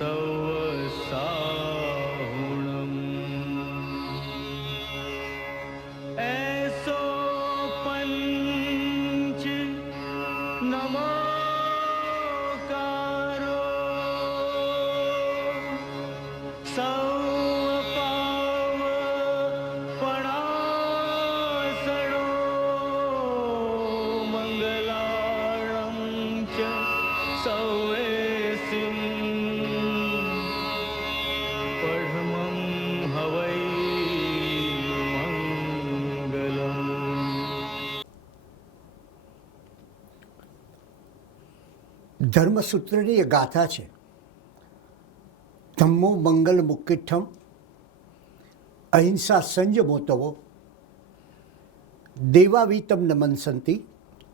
સવસાહુણમ એસો પંચ નમોકારો સૌ પાવ પણાસણો મંગલાણમ ચ સૌએ સિંહ પરમં હવૈ મંગલમ. ધર્મસૂત્રની એ ગાથા છે. ધમ્મો મંગલ મુક્તિઠમ અહિંસા સંયમોતવો દેવાવીતમ નમનસંતિ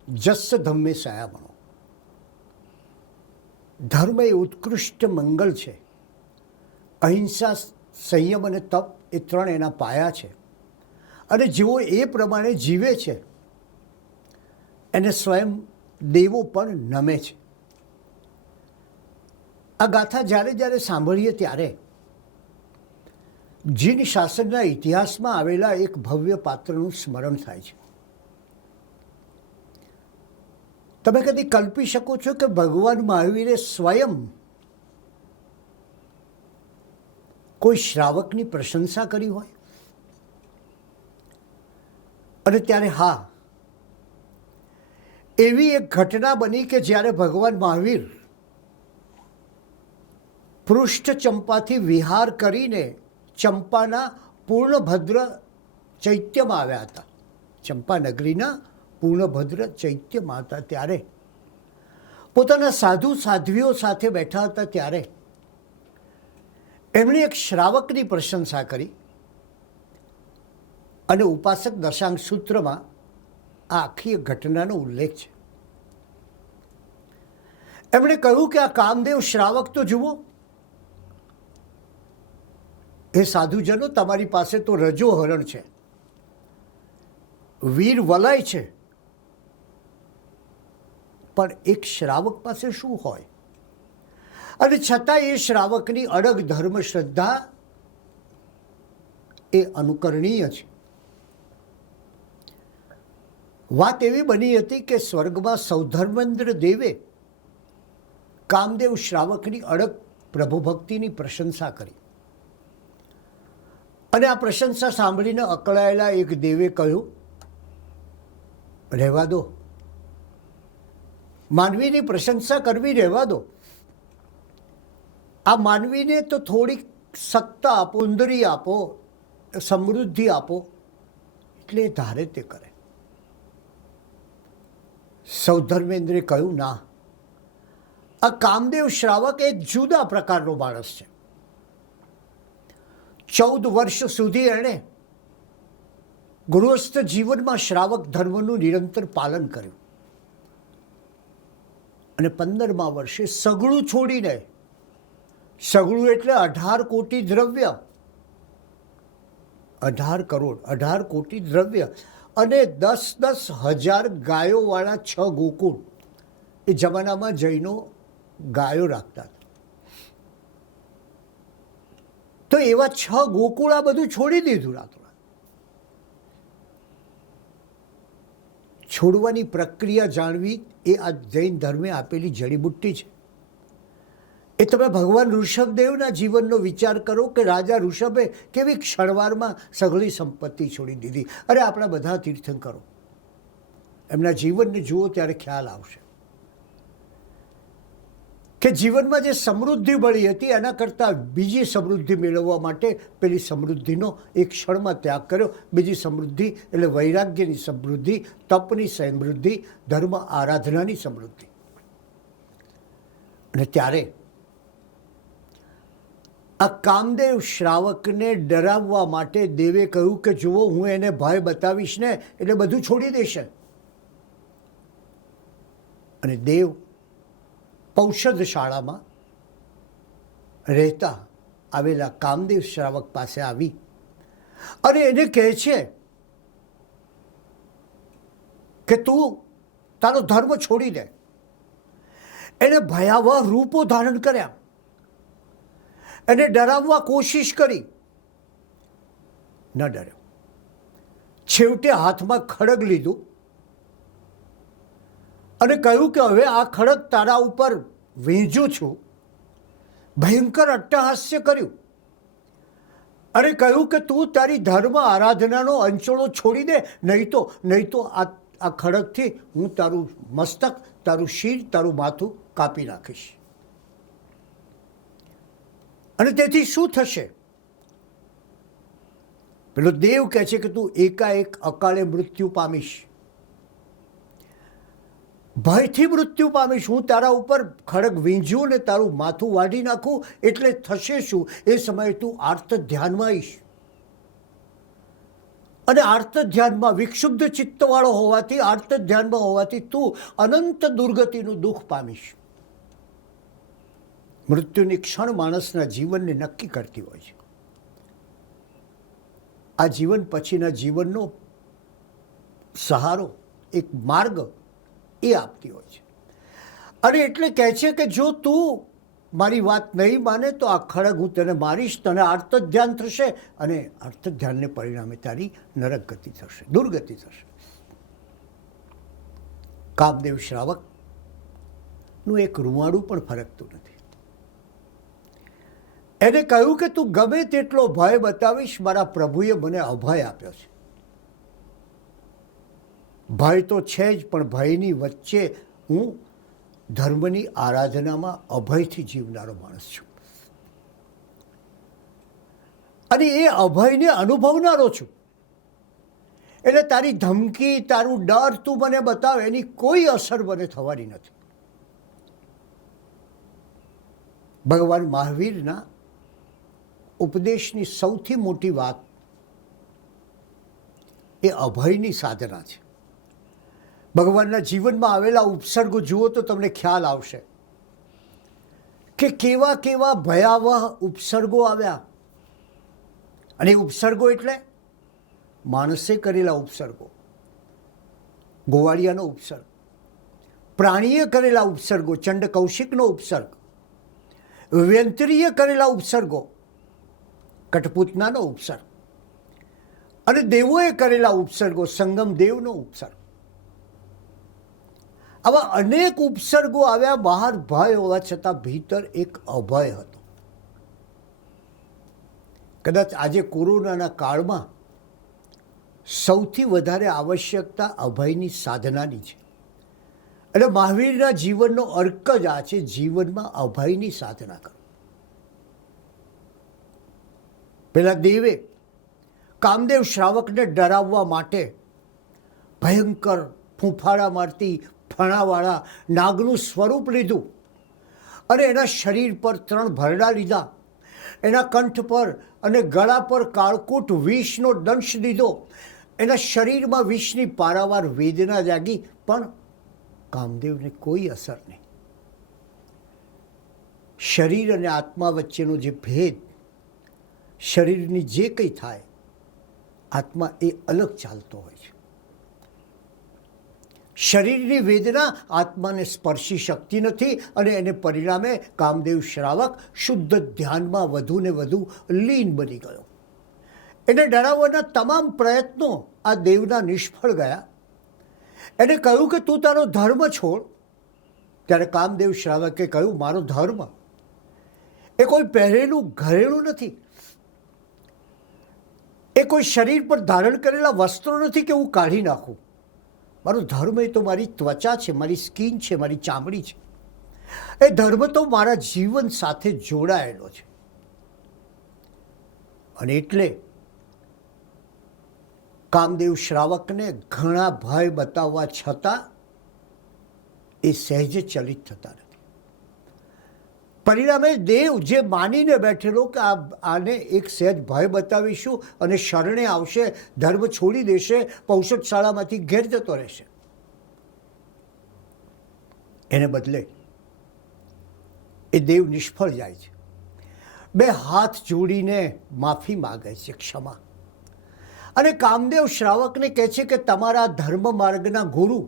જસ્સ ધમ્મે સયામણો. ધર્મ એ ઉત્કૃષ્ટ મંગલ છે. અહિંસા, સંયમ અને તપ એ ત્રણ એના પાયા છે. અને જેઓ એ પ્રમાણે જીવે છે એને સ્વયં દેવો પણ નમે છે. આ ગાથા જ્યારે જ્યારે સાંભળીએ ત્યારે જીન શાસનના ઇતિહાસમાં આવેલા એક ભવ્ય પાત્રનું સ્મરણ થાય છે. તમે કદી કલ્પી શકો છો કે ભગવાન મહાવીરે સ્વયં કોઈ શ્રાવકની પ્રશંસા કરી હોય? અને ત્યારે હા, એવી એક ઘટના બની કે જ્યારે ભગવાન મહાવીર પૃષ્ઠ ચંપાથી વિહાર કરીને ચંપાના પૂર્ણભદ્ર ચૈત્યમાં આવ્યા હતા. ચંપા નગરીના પૂર્ણભદ્ર ચૈત્યમાં હતા ત્યારે પોતાના સાધુ સાધ્વીઓ સાથે બેઠા હતા ત્યારે એમણે એક શ્રાવકની પ્રશંસા કરી અને ઉપાસક દશાંગ સૂત્રમાં આ આખી ઘટનાનો ઉલ્લેખ છે. એમણે કહ્યું કે આ કામદેવ શ્રાવક તો જુઓ, એ સાધુજનો તમારી પાસે તો રજો હરણ છે, વીર વલય છે, પણ એક શ્રાવક પાસે શું હોય? અને છતાં એ શ્રાવકની અડગ ધર્મ શ્રદ્ધા એ અનુકરણીય છે. વાત એવી બની હતી કે સ્વર્ગમાં સૌધર્મેન્દ્ર દેવે કામદેવ શ્રાવકની અડગ પ્રભુ ભક્તિની પ્રશંસા કરી. અને આ પ્રશંસા સાંભળીને અકળાયેલા એક દેવે કહ્યું, રહેવા દો, માનવીની પ્રશંસા કરવી રહેવા દો. આ માનવીને તો થોડીક સત્તા આપો, ઉંદરી આપો, સમૃદ્ધિ આપો, એટલે એ ધારે તે કરે. સૌધર્મેન્દ્રે કહ્યું, ના, આ કામદેવ શ્રાવક એક જુદા પ્રકારનો માણસ છે. 14 વર્ષ સુધી એણે ગૃહસ્થ જીવનમાં શ્રાવક ધર્મનું નિરંતર પાલન કર્યું અને 15મા વર્ષે સગળું છોડીને, સગળું એટલે 18 કોટી દ્રવ્ય, 18 કરોડ, 18 કોટી દ્રવ્ય અને 10-10 હજાર ગાયોવાળા 6 ગોકુળ. એ જમાનામાં જૈનો ગાયો રાખતા હતા. તો એવા 6 ગોકુળ આ બધું છોડી દીધું રાતોરાત. છોડવાની પ્રક્રિયા જાણવી એ આ જૈન ધર્મે આપેલી જડીબુટ્ટી છે. એ તમે ભગવાન ઋષભદેવના જીવનનો વિચાર કરો કે રાજા ઋષભે કેવી ક્ષણવારમાં સઘળી સંપત્તિ છોડી દીધી. અરે આપણા બધા તીર્થંકરો એમના જીવનને જુઓ ત્યારે ખ્યાલ આવશે કે જીવનમાં જે સમૃદ્ધિ મળી હતી એના કરતાં બીજી સમૃદ્ધિ મેળવવા માટે પેલી સમૃદ્ધિનો એક ક્ષણમાં ત્યાગ કર્યો. બીજી સમૃદ્ધિ એટલે વૈરાગ્યની સમૃદ્ધિ, તપની સમૃદ્ધિ, ધર્મ આરાધનાની સમૃદ્ધિ. અને ત્યારે આ કામદેવ શ્રાવકને ડરાવવા માટે દેવે કહ્યું કે જુઓ, હું એને ભય બતાવીશ ને એટલે બધું છોડી દેશે. અને દેવ ઔષધ શાળામાં રહેતા આવેલા કામદેવ શ્રાવક પાસે આવી અને એને કહે છે કે તું તારો ધર્મ છોડી દે. એણે ભયાવહ રૂપો ધારણ કર્યા. એને ડરાવવા કોશિશ કરી, ન ડર્યો. છેવટે હાથમાં ખડગ લીધું અને કહ્યું કે હવે આ ખડગ તારા ઉપર વીંજું છું. ભયંકર અટ્ટહાસ્ય કર્યું અને કહ્યું કે તું તારી ધર્મ આરાધનાનો અંચળો છોડી દે, નહીં તો આ ખડગથી હું તારું મસ્તક, તારું શિર, તારું માથું કાપી નાખીશ. અને તેથી શું થશે? પેલો દેવ કહે છે કે તું એકાએક અકાળે મૃત્યુ પામીશ, ભયથી મૃત્યુ પામીશ. હું તારા ઉપર ખડગ વીંજું ને તારું માથું વાઢી નાખું એટલે થશે શું? એ સમયે તું આર્ત ધ્યાનમાં આવીશ અને આર્ત ધ્યાનમાં વિક્ષુબ્ધ ચિત્તવાળો હોવાથી, આર્ત ધ્યાનમાં હોવાથી તું અનંત દુર્ગતિનું દુઃખ પામીશ. મૃત્યુની ક્ષણ માણસના જીવનને નક્કી કરતી હોય છે. આ જીવન પછીના જીવનનો સહારો, એક માર્ગ એ આપતી હોય છે. અને એટલે કહે છે કે જો તું મારી વાત નહીં માને તો આ ખડગ હું તને મારીશ, તને આર્ત ધ્યાન થશે અને આર્ત ધ્યાનને પરિણામે તારી નરક ગતિ થશે, દુર્ગતિ થશે. કામદેવ શ્રાવકનું એક રૂવાડું પણ ફરકતું નથી. એને કહ્યું કે તું ગમે તેટલો ભય બતાવીશ, મારા પ્રભુએ મને અભય આપ્યો છે. ભય તો છે જ, પણ ભયની વચ્ચે હું ધર્મની આરાધનામાં અભયથી જીવનારો માણસ છું અને એ અભયને અનુભવનારો છું. એટલે તારી ધમકી, તારું ડર તું મને બતાવ, એની કોઈ અસર મને થવાની નથી. ભગવાન મહાવીરના ઉપદેશની સૌથી મોટી વાત એ અભયની સાધના છે. ભગવાનના જીવનમાં આવેલા ઉપસર્ગો જુઓ તો તમને ખ્યાલ આવશે કે કેવા કેવા ભયાવહ ઉપસર્ગો આવ્યા. અને ઉપસર્ગો એટલે માણસે કરેલા ઉપસર્ગો, ગોવાળિયાનો ઉપસર્ગ, પ્રાણીએ કરેલા ઉપસર્ગો, ચંડ કૌશિકનો ઉપસર્ગ, વ્યંતરીએ કરેલા ઉપસર્ગો, કઠપૂતનાનો ઉપસર્ગ, અને દેવોએ કરેલા ઉપસર્ગો, સંગમ દેવનો ઉપસર્ગ. આવા અનેક ઉપસર્ગો આવ્યા. બહાર ભય હોવા છતાં ભીતર એક અભય હતો. કદાચ આજે કોરોનાના કાળમાં સૌથી વધારે આવશ્યકતા અભયની સાધનાની છે. એટલે મહાવીરના જીવનનો અર્ક જ આ છે, જીવનમાં અભયની સાધના કરો. પેલા દેવે કામદેવ શ્રાવકને ડરાવવા માટે ભયંકર ફૂંફાડા મારતી ફણાવાળા નાગનું સ્વરૂપ લીધું અને એના શરીર પર 3 ભરડા લીધા, એના કંઠ પર અને ગળા પર કાળકૂટ વિષનો દંશ દીધો. એના શરીરમાં વિષની પારાવાર વેદના જાગી, પણ કામદેવને કોઈ અસર નહીં. શરીર અને આત્મા વચ્ચેનો જે ભેદ, શરીરની જે કંઈ થાય, આત્મા એ અલગ ચાલતો હોય છે. શરીરની વેદના આત્માને સ્પર્શી શકતી નથી અને એને પરિણામે કામદેવ શ્રાવક શુદ્ધ ધ્યાનમાં વધુ ને વધુ લીન બની ગયો. એને ડરાવવાના તમામ પ્રયત્નો આ દેવના નિષ્ફળ ગયા. એને કહ્યું કે તું તારો ધર્મ છોડ. ત્યારે કામદેવ શ્રાવકે કહ્યું, મારો ધર્મ એ કોઈ પહેરેલું ઘરેલું નથી, એ કોઈ શરીર પર ધારણ કરેલા વસ્ત્રો નથી કે હું કાઢી નાખું. મારો ધર્મ એ તો મારી ત્વચા છે, મારી સ્કિન છે, મારી ચામડી છે. એ ધર્મ તો મારા જીવન સાથે જોડાયેલો છે. અને એટલે કામદેવ શ્રાવકને ઘણા ભય બતાવવા છતાં એ સહેજે ચલિત થતા નથી. પરિણામે દેવ જે માનીને બેઠેલો કે આને એક સહેજ ભય બતાવીશું અને શરણે આવશે, ધર્મ છોડી દેશે, પૌષદશાળામાંથી ઘેર જતો રહેશે, એને બદલે એ દેવ નિષ્ફળ જાય છે. 2 હાથ જોડીને માફી માગે છે, ક્ષમા. અને કામદેવ શ્રાવકને કહે છે કે તમારા ધર્મ માર્ગના ગુરુ,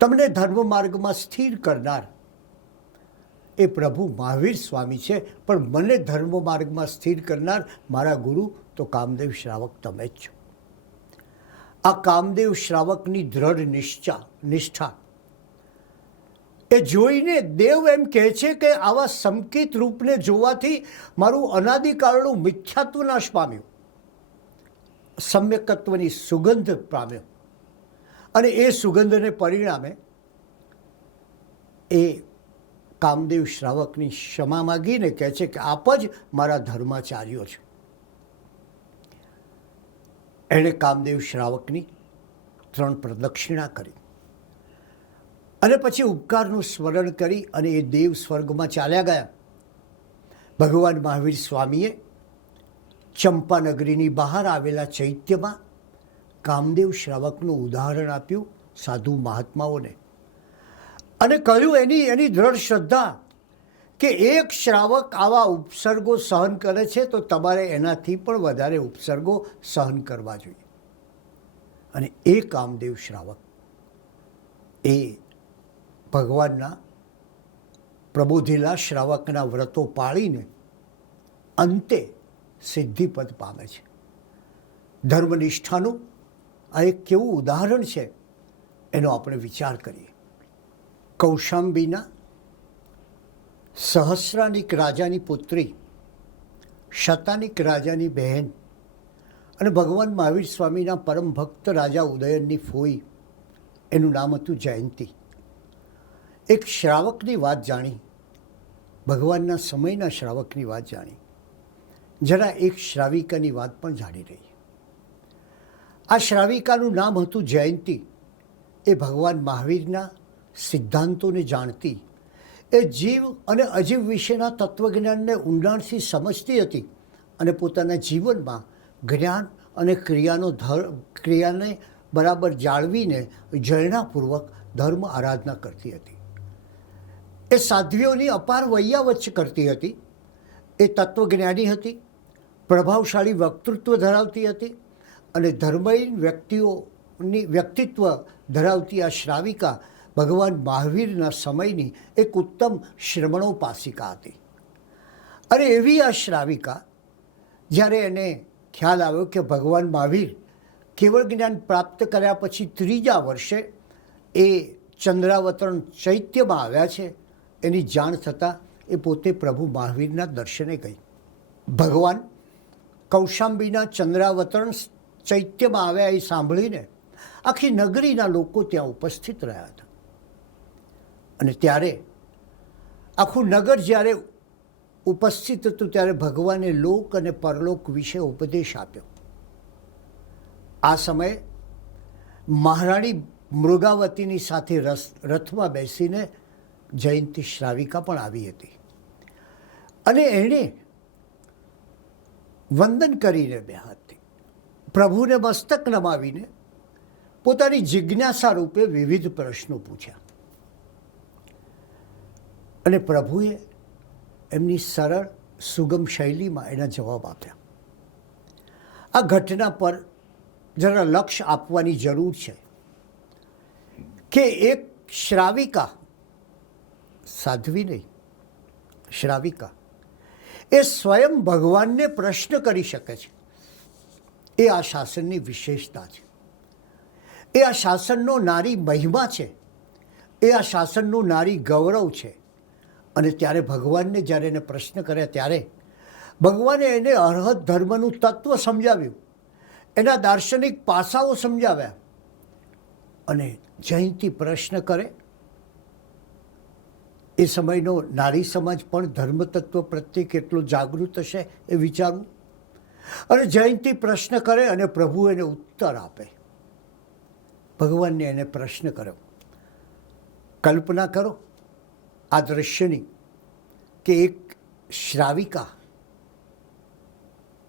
તમને ધર્મ માર્ગમાં સ્થિર કરનાર એ પ્રભુ મહાવીર સ્વામી છે, પણ મને ધર્મ માર્ગમાં સ્થિર કરનાર મારા ગુરુ તો કામદેવ શ્રાવક તમે જ છો. આ કામદેવ શ્રાવકની દ્રઢ નિષ્ઠા એ જોઈને દેવ એમ કહે છે કે આવા સંકિત રૂપને જોવાથી મારું અનાદિકાળનું મિથ્યાત્વ નાશ પામ્યું, સમ્યકત્વની સુગંધ પામ્યો, અને એ સુગંધને પરિણામે એ કામદેવ શ્રાવકની ક્ષમા માગીને કહે છે કે આપ જ મારા ધર્માચાર્યો છો. એણે કામદેવ શ્રાવકની 3 પ્રદક્ષિણા કરી અને પછી ઉપકારનું સ્મરણ કરી અને એ દેવ સ્વર્ગમાં ચાલ્યા ગયા. ભગવાન મહાવીર સ્વામીએ ચંપાનગરીની બહાર આવેલા ચૈત્યમાં કામદેવ શ્રાવકનું ઉદાહરણ આપ્યું સાધુ મહાત્માઓને, અને કહ્યું એની દ્રઢ શ્રદ્ધા કે એક શ્રાવક આવા ઉપસર્ગો સહન કરે છે તો તમારે એનાથી પણ વધારે ઉપસર્ગો સહન કરવા જોઈએ. અને એ કામદેવ શ્રાવક એ ભગવાનના પ્રબોધેલા શ્રાવકના વ્રતો પાળીને અંતે સિદ્ધિપદ પામે છે. ધર્મનિષ્ઠાનું આ એક કેવું ઉદાહરણ છે એનો આપણે વિચાર કરીએ. કૌશાંબીના સહસ્રાનિક રાજાની પુત્રી, શતાનિક રાજાની બહેન અને ભગવાન મહાવીર સ્વામીના પરમ ભક્ત રાજા ઉદયનની ફોઈ, એનું નામ હતું જયંતી. એક શ્રાવકની વાત જાણી, ભગવાનના સમયના શ્રાવકની વાત જાણી, જરા એક શ્રાવિકાની વાત પણ જાણી રહી. આ શ્રાવિકાનું નામ હતું જયંતી. એ ભગવાન મહાવીરના સિદ્ધાંતોને જાણતી, એ જીવ અને અજીવ વિશેના તત્વજ્ઞાનને ઊંડાણથી સમજતી હતી અને પોતાના જીવનમાં જ્ઞાન અને ક્રિયાને બરાબર જાળવીને જળનાપૂર્વક ધર્મ આરાધના કરતી હતી. એ સાધ્વીઓની અપાર વૈયાવચ્ચ કરતી હતી. એ તત્વજ્ઞાની હતી, પ્રભાવશાળી વક્તૃત્વ ધરાવતી હતી અને ધર્મહીન વ્યક્તિત્વ ધરાવતી આ શ્રાવિકા ભગવાન મહાવીરના સમયની એક ઉત્તમ શ્રમણોપાસિકા હતી. અને એવી આ શ્રાવિકા જ્યારે એને ખ્યાલ આવ્યો કે ભગવાન મહાવીર કેવળ જ્ઞાન પ્રાપ્ત કર્યા પછી 3જા વર્ષે એ ચંદ્રાવતરણ ચૈત્યમાં આવ્યા છે, એની જાણ થતાં એ પોતે પ્રભુ મહાવીરના દર્શને ગઈ. ભગવાન કૌશાંબીના ચંદ્રાવતરણ ચૈત્યમાં આવ્યા એ સાંભળીને આખી નગરીના લોકો ત્યાં ઉપસ્થિત રહ્યા હતા. અને ત્યારે આખું નગર જ્યારે ઉપસ્થિત હતું ત્યારે ભગવાને લોક અને પરલોક વિશે ઉપદેશ આપ્યો. આ સમયે મહારાણી મૃગાવતીની સાથે રથમાં બેસીને જયંતી શ્રાવિકા પણ આવી હતી અને એણે વંદન કરીને બે હાથથી પ્રભુને મસ્તક નમાવીને પોતાની જિજ્ઞાસા રૂપે વિવિધ પ્રશ્નો પૂછ્યા. અને પ્રભુએ એમની સરળ સુગમ શૈલીમાં એના જવાબ આપ્યા. આ ઘટના પર જરા લક્ષ્ય આપવાની જરૂર છે કે એક શ્રાવિકા, સાધ્વી નહીં, શ્રાવિકા એ સ્વયં ભગવાનને પ્રશ્ન કરી શકે છે. એ આ શાસનની વિશેષતા છે. એ આ શાસનનો નારી મહિમા છે. એ આ શાસનનું નારી ગૌરવ છે. અને ત્યારે ભગવાનને જ્યારે એને પ્રશ્ન કર્યા ત્યારે ભગવાને એને અર્હત ધર્મનું તત્વ સમજાવ્યું, એના દાર્શનિક પાસાઓ સમજાવ્યા. અને જયંતી પ્રશ્ન કરે, એ સમયનો નારી સમાજ પણ ધર્મતત્વ પ્રત્યે કેટલો જાગૃત હશે એ વિચારવું. અને જયંતી પ્રશ્ન કરે અને પ્રભુ એને ઉત્તર આપે. ભગવાનને એને પ્રશ્ન કર્યો. કલ્પના કરો આ દ્રશ્યની કે એક શ્રાવિકા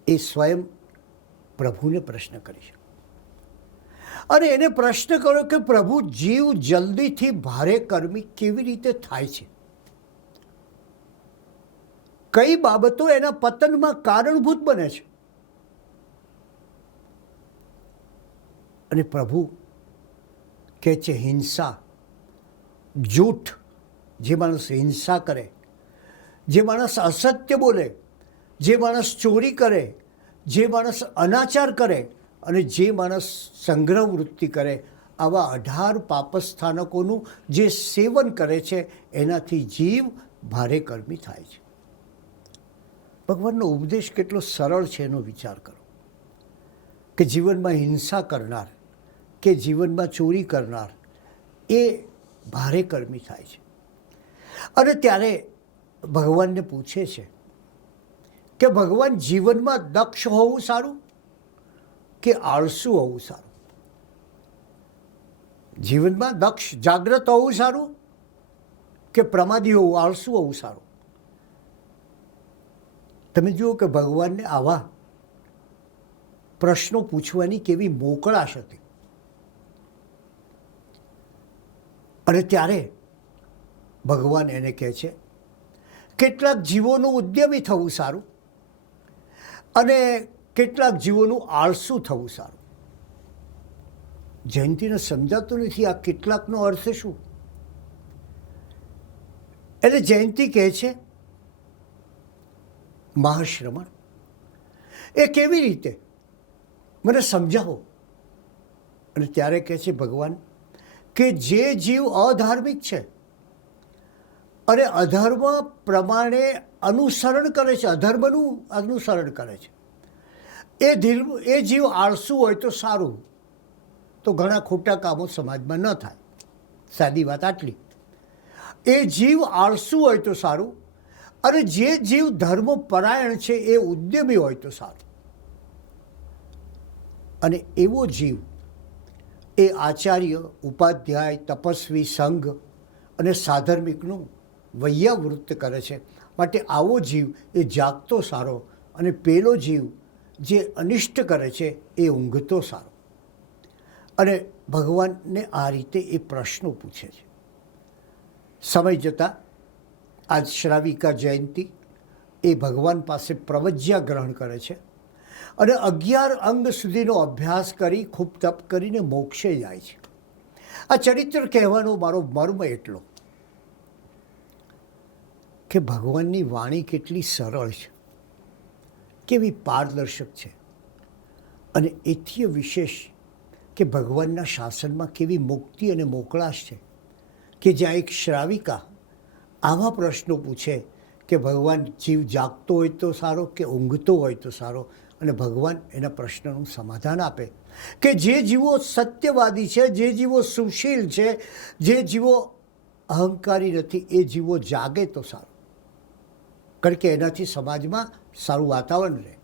એ સ્વયં પ્રભુને પ્રશ્ન કરી છે અને એને પ્રશ્ન કર્યો કે પ્રભુ, જીવ જલ્દીથી ભારે કર્મી કેવી રીતે થાય છે? કઈ બાબતો એના પતનમાં કારણભૂત બને છે? અને પ્રભુ કહે છે હિંસા, જૂઠ. જે માણસ હિંસા કરે, જે માણસ અસત્ય બોલે, જે માણસ ચોરી કરે, જે માણસ અનાચાર કરે અને જે માણસ સંગ્રહ વૃત્તિ કરે, આવા 18 પાપસ્થાનકોનું જે સેવન કરે છે એનાથી જીવ ભારે કર્મી થાય છે. ભગવાનનો ઉપદેશ કેટલો સરળ છે એનો વિચાર કરો કે જીવનમાં હિંસા કરનાર કે જીવનમાં ચોરી કરનાર એ ભારે કર્મી થાય છે. અને ત્યારે ભગવાનને પૂછે છે કે ભગવાન, જીવનમાં દક્ષ હોવું સારું કે આળસુ હોવું સારું? જીવનમાં દક્ષ જાગ્રત હોવું સારું કે પ્રમાદી હોવું, આળસુ હોવું સારું? તમે જુઓ કે ભગવાનને આવા પ્રશ્નો પૂછવાની કેવી મોકળાશ હતી. અને ત્યારે ભગવાન એને કહે છે, કેટલાક જીવોનું ઉદ્યમી થવું સારું અને કેટલાક જીવોનું આળસુ થવું સારું. જયંતીને સમજાતું નથી આ કેટલાકનો અર્થ શું. એટલે જયંતી કહે છે, મહાશ્રમણ, એ કેવી રીતે, મને સમજાવો. અને ત્યારે કહે છે ભગવાન કે જે જીવ અધાર્મિક છે અને અધર્મ પ્રમાણે અનુસરણ કરે છે, અધર્મનું અનુસરણ કરે છે, એ જીવ આળસુ હોય તો સારું. તો ઘણા ખોટા કામો સમાજમાં ન થાય. સાદી વાત આટલી. એ જીવ આળસુ હોય તો સારું, અને જે જીવ ધર્મપરાયણ છે એ ઉદ્યમી હોય તો સારું. અને એવો જીવ એ આચાર્ય, ઉપાધ્યાય, તપસ્વી, સંઘ અને સાધર્મિકનું વૈયાવૃત્ત કરે છે. માટે આવો જીવ એ જાગતો સારો, અને પેલો જીવ જે અનિષ્ટ કરે છે એ ઊંઘતો સારો. અને ભગવાનને આ રીતે એ પ્રશ્નો પૂછે છે. સમય જતાં આજ શ્રાવિકા જયંતી એ ભગવાન પાસે પ્રવજ્યા ગ્રહણ કરે છે અને 11 અંગ સુધીનો અભ્યાસ કરી, ખૂબ તપ કરીને મોક્ષે જાય છે. આ ચરિત્ર કહેવાનો મારો મર્મ એટલો કે ભગવાનની વાણી કેટલી સરળ છે, કેવી પારદર્શક છે, અને એથી વિશેષ કે ભગવાનના શાસનમાં કેવી મુક્તિ અને મોકળાશ છે કે જ્યાં એક શ્રાવિકા આવા પ્રશ્નો પૂછે કે ભગવાન, જીવ જાગતો હોય તો સારો કે ઊંઘતો હોય તો સારો? અને ભગવાન એના પ્રશ્નનું સમાધાન આપે કે જે જીવો સત્યવાદી છે, જે જીવો સુશીલ છે, જે જીવો અહંકારી નથી, એ જીવો જાગે તો સારું. કારણ કે એનાથી સમાજમાં સારું વાતાવરણ રહે.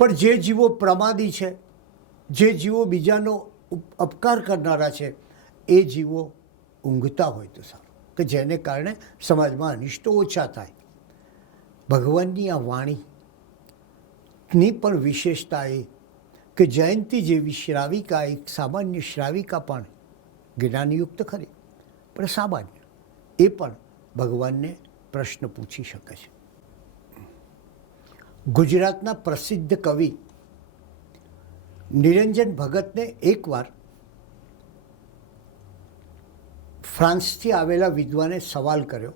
પણ જે જીવો પ્રમાદી છે, જે જીવો બીજાનો અપકાર કરનારા છે, એ જીવો ઊંઘતા હોય તો સારું, કે જેને કારણે સમાજમાં અનિષ્ટો ઓછા થાય. ભગવાનની આ વાણીની પણ વિશેષતા એ કે જયંતી જેવી શ્રાવિકા, એક સામાન્ય શ્રાવિકા પણ જ્ઞાનયુક્ત ખરી, પણ સામાન્ય, એ પણ ભગવાનને પ્રશ્ન પૂછી શકે છે. ગુજરાતના પ્રસિદ્ધ કવિ નિરંજન ભગતને એકવાર ફ્રાન્સથી આવેલા વિદ્વાને સવાલ કર્યો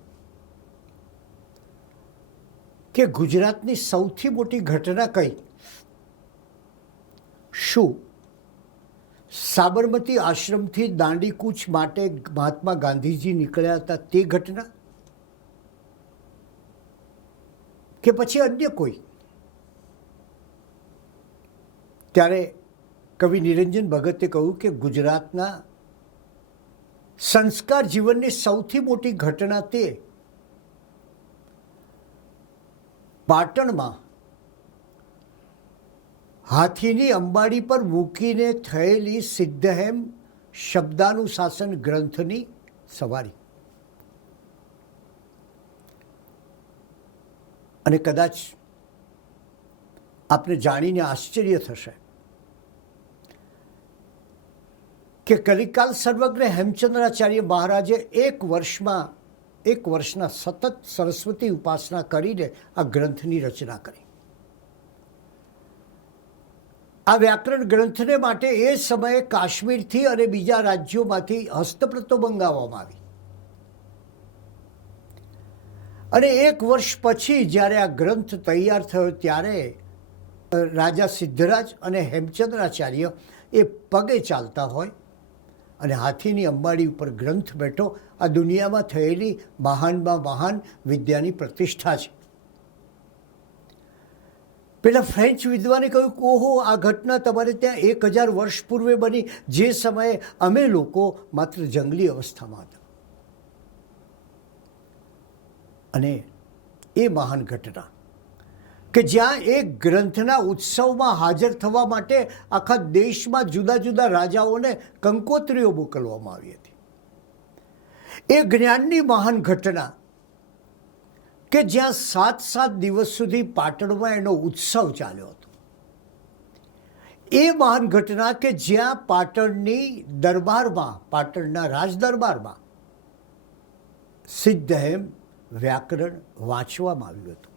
કે ગુજરાતની સૌથી મોટી ઘટના કઈ? શું સાબરમતી આશ્રમથી દાંડીકૂચ માટે મહાત્મા ગાંધીજી નીકળ્યા હતા તે ઘટના, કે પછી અન્ય કોઈ? ત્યારે કવિ નિરંજન ભગતે કહ્યું કે ગુજરાતના સંસ્કાર જીવનની સૌથી મોટી ઘટના તે પાટણમાં હાથીની અંબાડી પર મૂકીને થયેલી સિદ્ધહેમ શબ્દાનુશાસન ગ્રંથની સવારી. અને કદાચ આપને જાણીને આશ્ચર્ય થશે કે કલિકાલ સર્વજ્ઞ હેમચંદ્રાચાર્ય મહારાજે એક વર્ષના સતત સરસ્વતી ઉપાસના કરીને આ ગ્રંથની રચના કરી. આ વ્યાકરણ ગ્રંથને માટે એ સમયે કાશ્મીરથી અને બીજા રાજ્યોમાંથી હસ્તપ્રતો મંગાવવામાં આવી. અને 1 વર્ષ પછી જ્યારે આ ગ્રંથ તૈયાર થયો ત્યારે રાજા સિદ્ધરાજ અને હેમચંદ્રાચાર્ય એ પગે ચાલતા હોય અને હાથીની અંબાડી ઉપર ગ્રંથ બેઠો. આ દુનિયામાં થયેલી મહાનમાં મહાન વિદ્યાની પ્રતિષ્ઠા છે. પેલા ફ્રેન્ચ વિદ્વાને કહ્યું કે ઓહો, આ ઘટના તમારે ત્યાં 1000 વર્ષ પૂર્વે બની, જે સમયે અમે લોકો માત્ર જંગલી અવસ્થામાં હતા. અને એ મહાન ઘટના કે જ્યાં એક ગ્રંથના ઉત્સવમાં હાજર થવા માટે આખા દેશમાં જુદા જુદા રાજાઓને કંકોત્રીઓ મોકલવામાં આવી હતી. એ જ્ઞાનની મહાન ઘટના કે જ્યાં 7 દિવસ સુધી પાટણમાં એનો ઉત્સવ ચાલ્યો હતો. એ મહાન ઘટના કે જ્યાં પાટણની દરબારમાં, પાટણના રાજદરબારમાં સિદ્ધહેમ વ્યાકરણ વાંચવામાં આવ્યું હતું.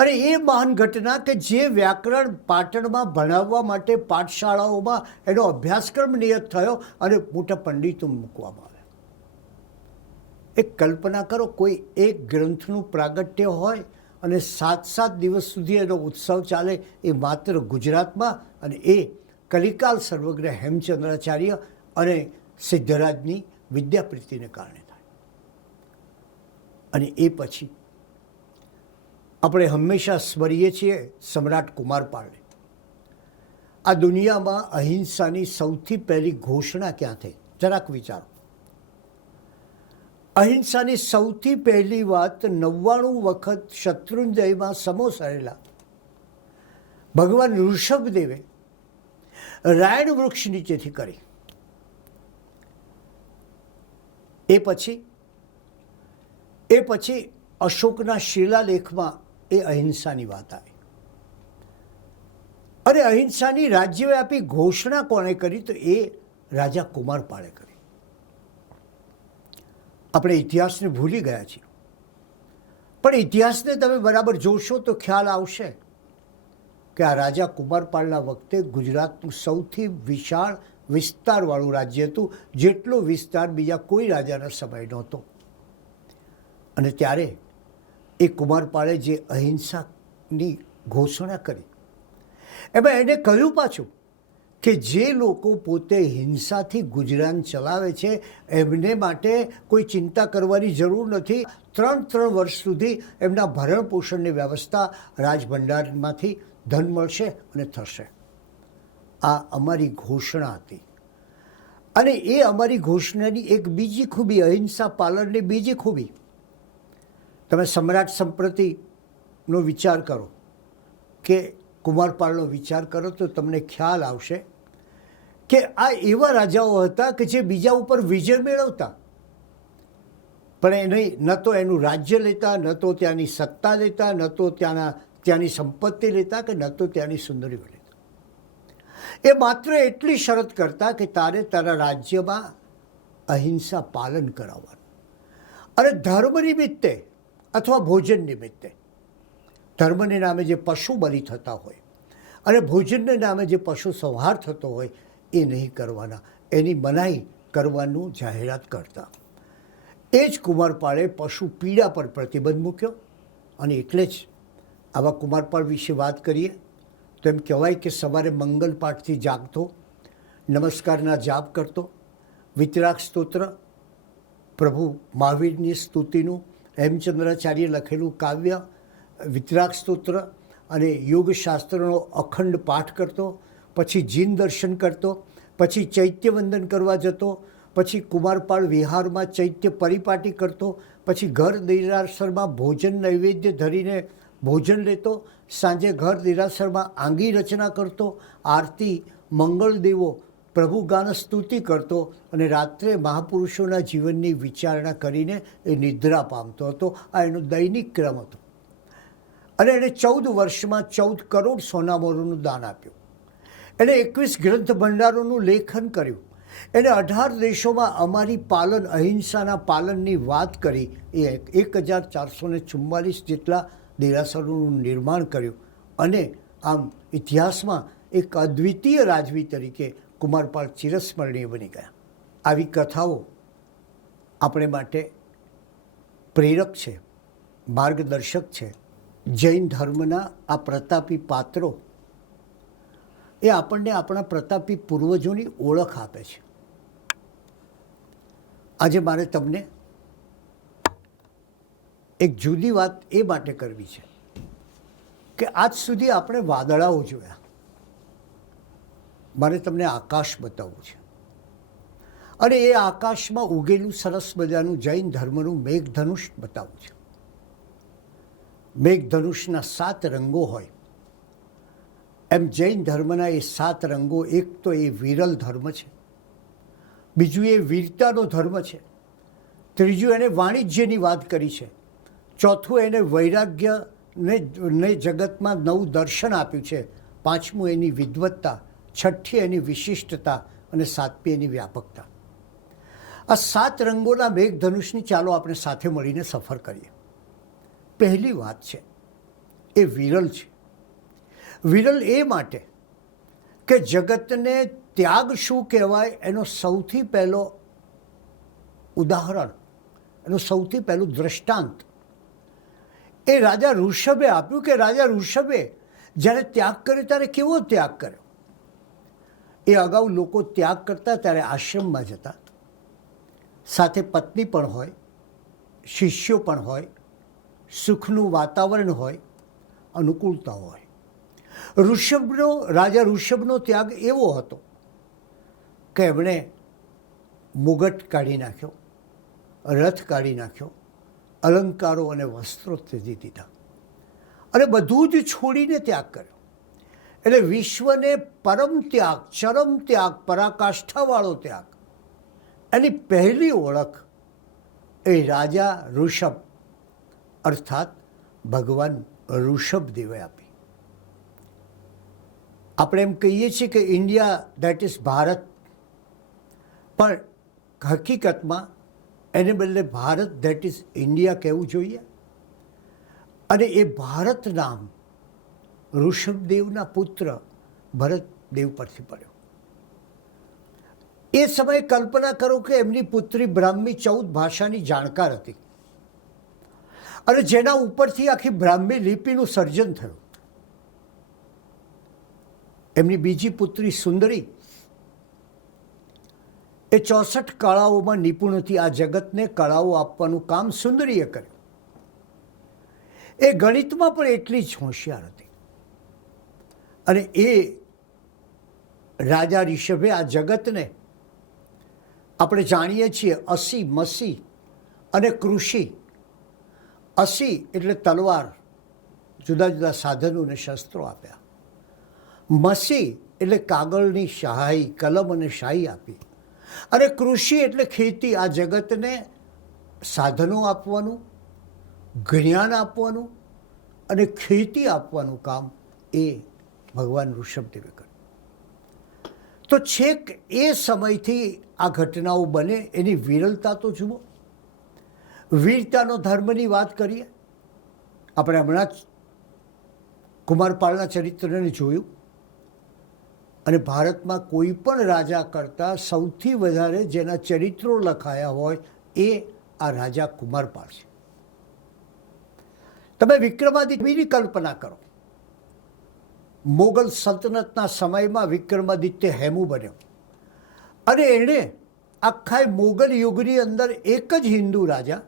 અને એ મહાન ઘટના કે જે વ્યાકરણ પાટણમાં ભણાવવા માટે પાઠશાળાઓમાં એનો અભ્યાસક્રમ નિયત થયો અને મોટા પંડિતો મૂકવામાં આવ્યા. એક કલ્પના કરો, કોઈ એક ગ્રંથનું પ્રાગટ્ય હોય અને 7 દિવસ સુધી એનો ઉત્સવ ચાલે, એ માત્ર ગુજરાતમાં, અને એ કલિકાલ સર્વજ્ઞ હેમચંદ્રાચાર્ય અને સિદ્ધરાજની વિદ્યાપ્રીતિને કારણે થાય. અને એ પછી આપણે હંમેશા સ્મરીએ છીએ સમ્રાટ કુમારપાળને. આ દુનિયામાં અહિંસાની સૌથી પહેલી ઘોષણા ક્યાં થઈ? જરાક વિચારો. અહિંસાની સૌથી પહેલી વાત 99 વખત શત્રુંજયમાં સમોસરેલા ભગવાન ઋષભદેવે રાયણ વૃક્ષ નીચેથી કરી. એ પછી અશોકના શિલાલેખમાં એ અહિંસાની વાત આવી. અને અહિંસાની રાજ્યવ્યાપી ઘોષણા કોણે કરી? તો એ રાજા કુમારપાળે કરી. આપણે ઇતિહાસને ભૂલી ગયા છીએ, પણ ઇતિહાસને તમે બરાબર જોશો તો ખ્યાલ આવશે કે આ રાજા કુમારપાળના વખતે ગુજરાતનું સૌથી વિશાળ વિસ્તારવાળું રાજ્ય હતું, જેટલો વિસ્તાર બીજા કોઈ રાજાના સમય નહોતો. અને ત્યારે એ કુમારપાળે જે અહિંસાની ઘોષણા કરી, એમાં એને કહ્યું પાછું કે જે લોકો પોતે હિંસાથી ગુજરાન ચલાવે છે એમને માટે કોઈ ચિંતા કરવાની જરૂર નથી. 3 વર્ષ સુધી એમના ભરણ પોષણની વ્યવસ્થા રાજભંડારમાંથી ધન મળશે અને થશે. આ અમારી ઘોષણા હતી. અને એ અમારી ઘોષણાની એક બીજી ખૂબી, અહિંસા પાલનની બીજી ખૂબી, તમે સમ્રાટ સંપ્રતિનો વિચાર કરો કે કુમારપાળનો વિચાર કરો તો તમને ખ્યાલ આવશે કે આ એવા રાજાઓ હતા કે જે બીજા ઉપર વિજય મેળવતા, પણ એ ન તો એનું રાજ્ય લેતા, ન તો ત્યાંની સત્તા લેતા, ન તો ત્યાંની સંપત્તિ લેતા, કે ન તો ત્યાંની સુંદરીઓ લેતા. એ માત્ર એટલી શરત કરતા કે તારે તારા રાજ્યમાં અહિંસા પાલન કરાવવાનું. અને ધર્મ નિમિત્તે અથવા ભોજન નિમિત્તે, ધર્મને નામે જે પશુ બલિ થતા હોય અને ભોજનને નામે જે પશુ સંહાર થતો હોય એ નહીં કરવાના, એની મનાઈ કરવાનું જાહેરાત કરતા. એ જ કુમારપાળે પશુ પીડા પર પ્રતિબંધ મૂક્યો. અને એટલે જ આવા કુમારપાળ વિશે વાત કરીએ તો એમ કહેવાય કે સવારે મંગલ પાઠથી જાગતો, નમસ્કારના જાપ કરતો, વિતરાગ સ્તોત્ર, પ્રભુ મહાવીરની સ્તુતિનું હેમચંદ્રાચાર્ય લખેલું કાવ્ય વિતરાગ સ્તોત્ર અને યોગશાસ્ત્રનો અખંડ પાઠ કરતો, પછી જીન દર્શન કરતો, પછી ચૈત્યવંદન કરવા જતો, પછી કુમારપાળ વિહારમાં ચૈત્ય પરિપાટી કરતો, પછી ઘર દેરાસરમાં ભોજન નૈવેદ્ય ધરીને ભોજન લેતો, સાંજે ઘર દેરાસરમાં આંગી રચના કરતો, આરતી, મંગળદેવો, પ્રભુ ગાન સ્તુતિ કરતો, અને રાત્રે મહાપુરુષોના જીવનની વિચારણા કરીને એ નિદ્રા પામતો હતો. આ એનો દૈનિક ક્રમ હતો. અને એણે 14 વર્ષમાં 14 કરોડ સોનામોરનું દાન આપ્યું. એણે 21 ગ્રંથ ભંડારોનું લેખન કર્યું. એણે 18 દેશોમાં અમારી પાલન, અહિંસાના પાલનની વાત કરી. એ 1444 જેટલા દેરાસરોનું નિર્માણ કર્યું. અને આમ ઇતિહાસમાં એક અદ્વિતીય રાજવી તરીકે કુમારપાળ ચિરસ્મરણીય બની ગયા. આવી કથાઓ આપણે માટે પ્રેરક છે. માર્ગદર્શક છે. જૈન ધર્મના આ પ્રતાપી પાત્રો એ આપણને આપણા પ્રતાપી પૂર્વજોની ઓળખ આપે છે. આજે મારે તમને એક જુદી વાત એ માટે કરવી છે કે આજ સુધી આપણે વાદળાઓ જોયા, મારે તમને આકાશ બતાવવું છે. અને એ આકાશમાં ઉગેલું સરસ મજાનું જૈન ધર્મનું મેઘધનુષ બતાવવું છે. મેઘધનુષના 7 રંગો હોય એમ જૈન ધર્મના એ 7 રંગો, એક તો એ વિરલ ધર્મ છે, બીજું એ વીરતાનો ધર્મ છે, ત્રીજું એને વાણિજ્યની વાત કરી છે, ચોથું એને વૈરાગ્યને જગતમાં નવું દર્શન આપ્યું છે, પાંચમું એની વિદ્વત્તા, છઠ્ઠી એની વિશિષ્ટતા અને સાતમી એની વ્યાપકતા. આ 7 રંગોના મેઘધનુષની ચાલો આપણે સાથે મળીને સફર કરીએ. પહેલી વાત છે એ વિરલ છે. વિરલ એ માટે કે જગતને ત્યાગ શું કહેવાય એનો સૌથી પહેલો ઉદાહરણ, એનું સૌથી પહેલું દૃષ્ટાંત એ રાજા ઋષભે આપ્યું કે રાજા ઋષભે જ્યારે ત્યાગ કર્યો ત્યારે કેવો ત્યાગ કર્યો. એ અગાઉ લોકો ત્યાગ કરતા ત્યારે આશ્રમમાં જતા, સાથે પત્ની પણ હોય, શિષ્યો પણ હોય, સુખનું વાતાવરણ હોય, અનુકૂળતા હોય. રાજા ઋષભનો ત્યાગ એવો હતો કે એમણે મુગટ કાઢી નાખ્યો, રથ કાઢી નાખ્યો, અલંકારો અને વસ્ત્રો ત્યજી દીધા અને બધું જ છોડીને ત્યાગ કર્યો. એટલે વિશ્વને પરમ ત્યાગ, ચરમ ત્યાગ, પરાકાષ્ઠાવાળો ત્યાગ, એની પહેલી ઓળખ એ રાજા ઋષભ અર્થાત ભગવાન ઋષભદેવે આપી. આપણે એમ કહીએ છીએ કે ઇન્ડિયા દેટ ઇઝ ભારત, પણ હકીકતમાં એને બદલે ભારત દેટ ઇઝ ઇન્ડિયા કહેવું જોઈએ. અને એ ભારત નામ ઋષભદેવના પુત્ર ભરતદેવ પરથી પડ્યો. એ સમયે કલ્પના કરો કે એમની પુત્રી બ્રાહ્મી 14 ભાષાની જાણકાર હતી અને જેના ઉપરથી આખી બ્રાહ્મી લિપિનું સર્જન થયું. એમની બીજી પુત્રી સુંદરી એ 64 કળાઓમાં નિપુણ હતી. આ જગતને કળાઓ આપવાનું કામ સુંદરીએ કર્યું. એ ગણિતમાં પણ એટલી જ હોશિયાર હતી અને એ રાજા ઋષભે આ જગતને આપણે જાણીએ છીએ અસી, મસી અને કૃષિ. અસી એટલે તલવાર, જુદા જુદા સાધનો અને શસ્ત્રો આપ્યા. મસી એટલે કાગળની સહાય, કલમ અને શાહી આપી. અને કૃષિ એટલે ખેતી. આ જગતને સાધનો આપવાનું, જ્ઞાન આપવાનું અને ખેતી આપવાનું કામ એ ભગવાન ઋષભદેવે કર્યું. તો છેક એ સમયથી આ ઘટનાઓ બને એની વિરલતા તો જુઓ. વીરતાનો ધર્મની વાત કરીએ. આપણે હમણાં જ કુમારપાળના ચરિત્રને જોયું અને ભારતમાં કોઈ પણ રાજા કરતાં સૌથી વધારે જેના ચરિત્રો લખાયા હોય એ આ રાજા કુમારપાળ છે. તમે વિક્રમાદિત્યની કલ્પના કરો. મોગલ સલ્તનતના સમયમાં વિક્રમાદિત્ય હેમુ બન્યો અને એણે આખા મોગલ યુગની અંદર એક જ હિન્દુ રાજા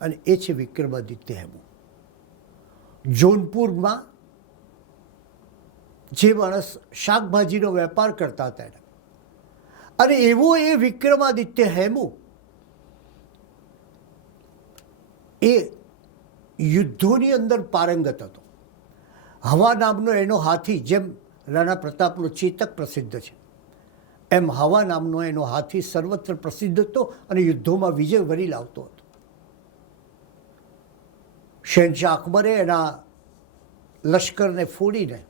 અને એ છે વિક્રમાદિત્ય હેમુ. જોનપુરમાં જે માણસ શાકભાજીનો વેપાર કરતા હતા એને, અને એવો એ વિક્રમાદિત્ય હેમુ એ યુદ્ધોની અંદર પારંગત હતો. હવા નામનો એનો હાથી, જેમ રાણા પ્રતાપનો ચેતક પ્રસિદ્ધ છે એમ હવા નામનો એનો હાથી સર્વત્ર પ્રસિદ્ધ હતો અને યુદ્ધોમાં વિજય વરી લાવતો હતો. શહેનશાહ અકબરે એના લશ્કરને ફોડીને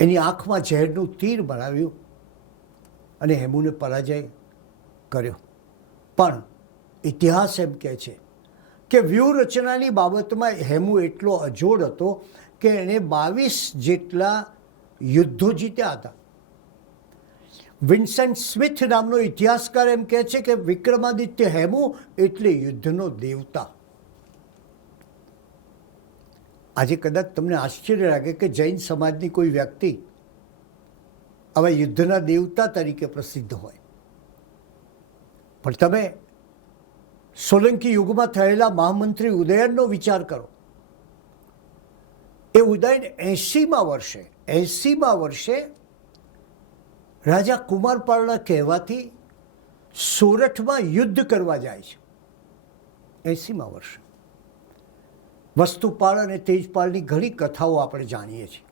એની આંખમાં ઝેરનું તીર બનાવ્યું અને હેમુને પરાજય કર્યો. પણ ઇતિહાસ એમ કહે છે કે વ્યૂહરચનાની બાબતમાં હેમુ એટલો અજોડ હતો કે એણે 22 જેટલા યુદ્ધો જીત્યા હતા. વિન્સેન્ટ સ્મિથ નામનો ઇતિહાસકાર એમ કહે છે કે વિક્રમાદિત્ય હેમુ એટલે યુદ્ધનો દેવતા. આજે કદાચ તમને આશ્ચર્ય લાગે કે જૈન સમાજની કોઈ વ્યક્તિ આવા યુદ્ધના દેવતા તરીકે પ્રસિદ્ધ હોય, પણ તમે સોલંકી યુગમાં થયેલા મહામંત્રી ઉદયનનો વિચાર કરો. એ ઉદયન 80મા વર્ષે રાજા કુમારપાળના કહેવાથી સોરઠમાં યુદ્ધ કરવા જાય છે. 80મા વર્ષે વસ્તુપાળ અને તેજપાળની ઘણી કથાઓ આપણે જાણીએ છીએ.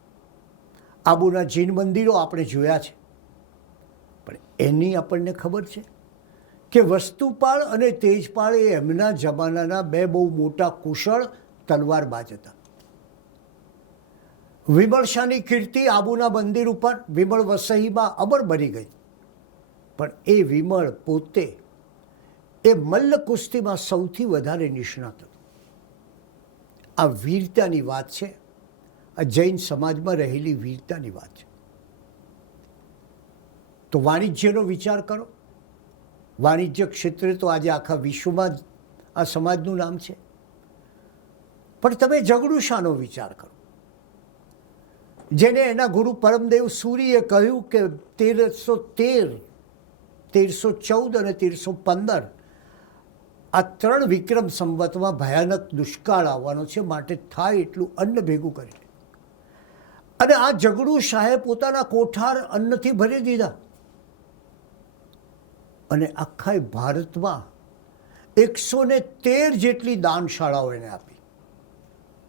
આબુના જૈન મંદિરો આપણે જોયા છે, પણ એની આપણને ખબર છે કે વસ્તુપાળ અને તેજપાળ એ એમના જમાનાના બે બહુ મોટા કુશળ તલવારબાજ હતા. વિમળ શાહની કીર્તિ આબુના મંદિર ઉપર વિમળ વસઈમાં અમર બની ગઈ, પણ એ વિમળ પોતે એ મલ્લ કુસ્તીમાં સૌથી વધારે નિષ્ણાત હતો. આ વીરતાની વાત છે, આ જૈન સમાજમાં રહેલી વીરતાની વાત છે. તો વાણિજ્યનો વિચાર કરો. વાણિજ્ય ક્ષેત્રે તો આજે આખા વિશ્વમાં આ સમાજનું નામ છે, પણ તમે ઝઘડુ શાહનો વિચાર કરો, જેને એના ગુરુ પરમદેવ સૂરીએ કહ્યું કે 1313, 1314 અને 1315 આ 3 વિક્રમ સંવતમાં ભયાનક દુષ્કાળ આવવાનો છે, માટે થાય એટલું અન્ન ભેગું કરી લે. અને આ ઝઘડુ શાહે પોતાના કોઠાર અન્નથી ભરી દીધા અને આખા ભારતમાં 113 જેટલી દાનશાળાઓ એને આપી.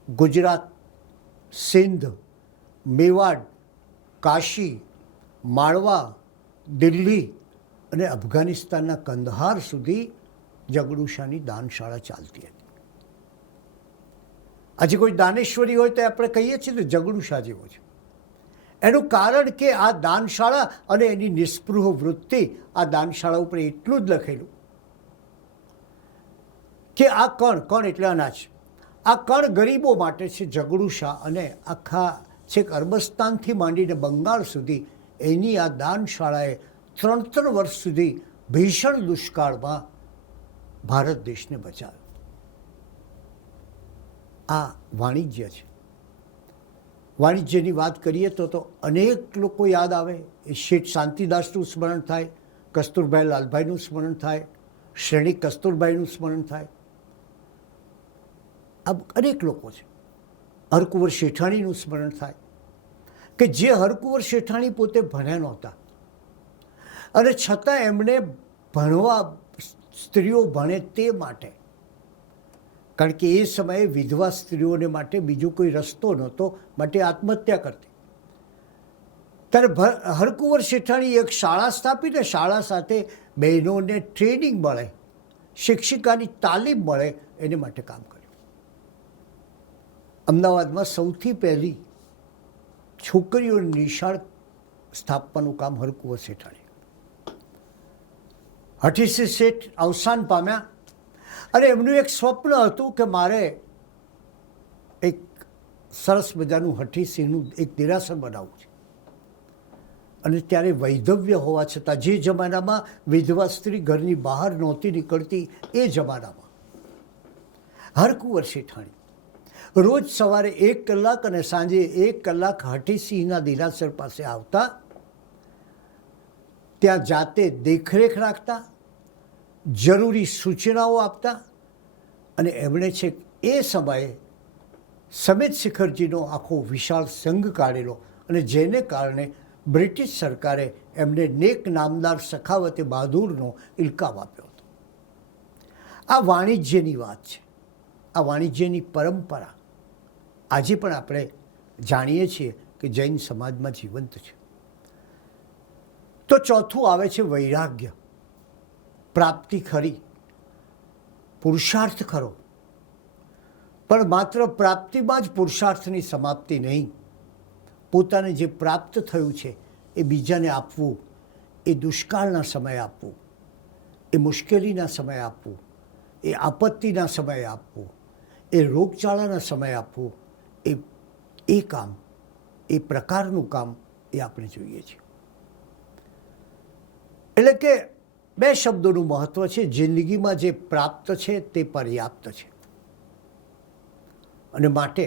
ગુજરાત, સિંધ, મેવાડ, કાશી, માળવા, દિલ્હી અને અફઘાનિસ્તાનના કંદહાર સુધી ઝઘડુ શાહની દાનશાળા ચાલતી હતી. આજે કોઈ દાનેશ્વરી હોય તો આપણે કહીએ છીએ તો ઝઘડુ શાહ જેવો છે. એનું કારણ કે આ દાનશાળા અને એની નિસ્પૃહ વૃત્તિ, આ દાનશાળા ઉપર એટલું જ લખેલું કે આ કણ એટલે અનાજ, આ કણ ગરીબો માટે છે. ઝઘડુ શાહ અને આખા છેક અરબસ્તાનથી માંડીને બંગાળ સુધી એની આ દાનશાળાએ 3 વર્ષ સુધી ભીષણ દુષ્કાળમાં ભારત દેશને બચાવ્યો. આ વાણિજ્ય છે. વાણિજ્યની વાત કરીએ તો અનેક લોકો યાદ આવે. એ શેઠ શાંતિદાસનું સ્મરણ થાય, કસ્તુરભાઈ લાલભાઈનું સ્મરણ થાય, શ્રેણી કસ્તુરભાઈનું સ્મરણ થાય. આ અનેક લોકો છે. હરકુંવર શેઠાણીનું સ્મરણ થાય કે જે હરકુંવર શેઠાણી પોતે ભણ્યા નહોતા અને છતાં એમણે ભણવા, સ્ત્રીઓ ભણે તે માટે, કારણ કે એ સમયે વિધવા સ્ત્રીઓને માટે બીજો કોઈ રસ્તો નહોતો, માટે આત્મહત્યા કરતી. ત્યારે હરકુંવર શેઠાણી એક શાળા સ્થાપીને શાળા સાથે બહેનોને ટ્રેનિંગ મળે, શિક્ષિકાની તાલીમ મળે, એને માટે કામ કર્યું. અમદાવાદમાં સૌથી પહેલી છોકરીઓની નિશાળ સ્થાપવાનું કામ હરકુંવર શેઠાણી. હઠીસિંહ શેઠ અવસાન પામ્યા અને એમનું એક સ્વપ્ન હતું કે મારે એક સરસ મજાનું હઠીસિંહનું એક દેરાસર બનાવવું છે. અને ત્યારે વૈધવ્ય હોવા છતાં, જે જમાનામાં વિધવા સ્ત્રી ઘરની બહાર નહોતી નીકળતી, એ જમાનામાં હરકુંવર શેઠાણી રોજ સવારે 1 કલાક અને સાંજે 1 કલાક હઠીસિંહના દેરાસર પાસે આવતા, ત્યાં જાતે દેખરેખ રાખતા, જરૂરી સૂચનાઓ આપતા. અને એમણે છે એ સમયે સમેત શિખરજીનો આખો વિશાળ સંઘ કાઢેલો, અને જેને કારણે બ્રિટિશ સરકારે એમને નેક નામદાર સખાવતે બહાદુરનો ઇલકાબ આપ્યો હતો. આ વાણિજ્યની વાત છે. આ વાણિજ્યની પરંપરા આજે પણ આપણે જાણીએ છીએ કે જૈન સમાજમાં જીવંત છે. તો ચોથું આવે છે વૈરાગ્ય. પ્રાપ્તિ ખરી, પુરુષાર્થ ખરો, પણ માત્ર પ્રાપ્તિમાં જ પુરુષાર્થની સમાપ્તિ નહીં. પોતાને જે પ્રાપ્ત થયું છે એ બીજાને આપવું, એ દુષ્કાળના સમયે આપવું, એ મુશ્કેલીના સમયે આપવું, એ આપત્તિના સમયે આપવું, એ રોગચાળાના સમયે આપવું, એ કામ, એ પ્રકારનું કામ એ આપણે જોઈએ છીએ. એટલે કે 2 શબ્દોનું મહત્વ છે. જિંદગીમાં જે પ્રાપ્ત છે તે પર્યાપ્ત છે, અને માટે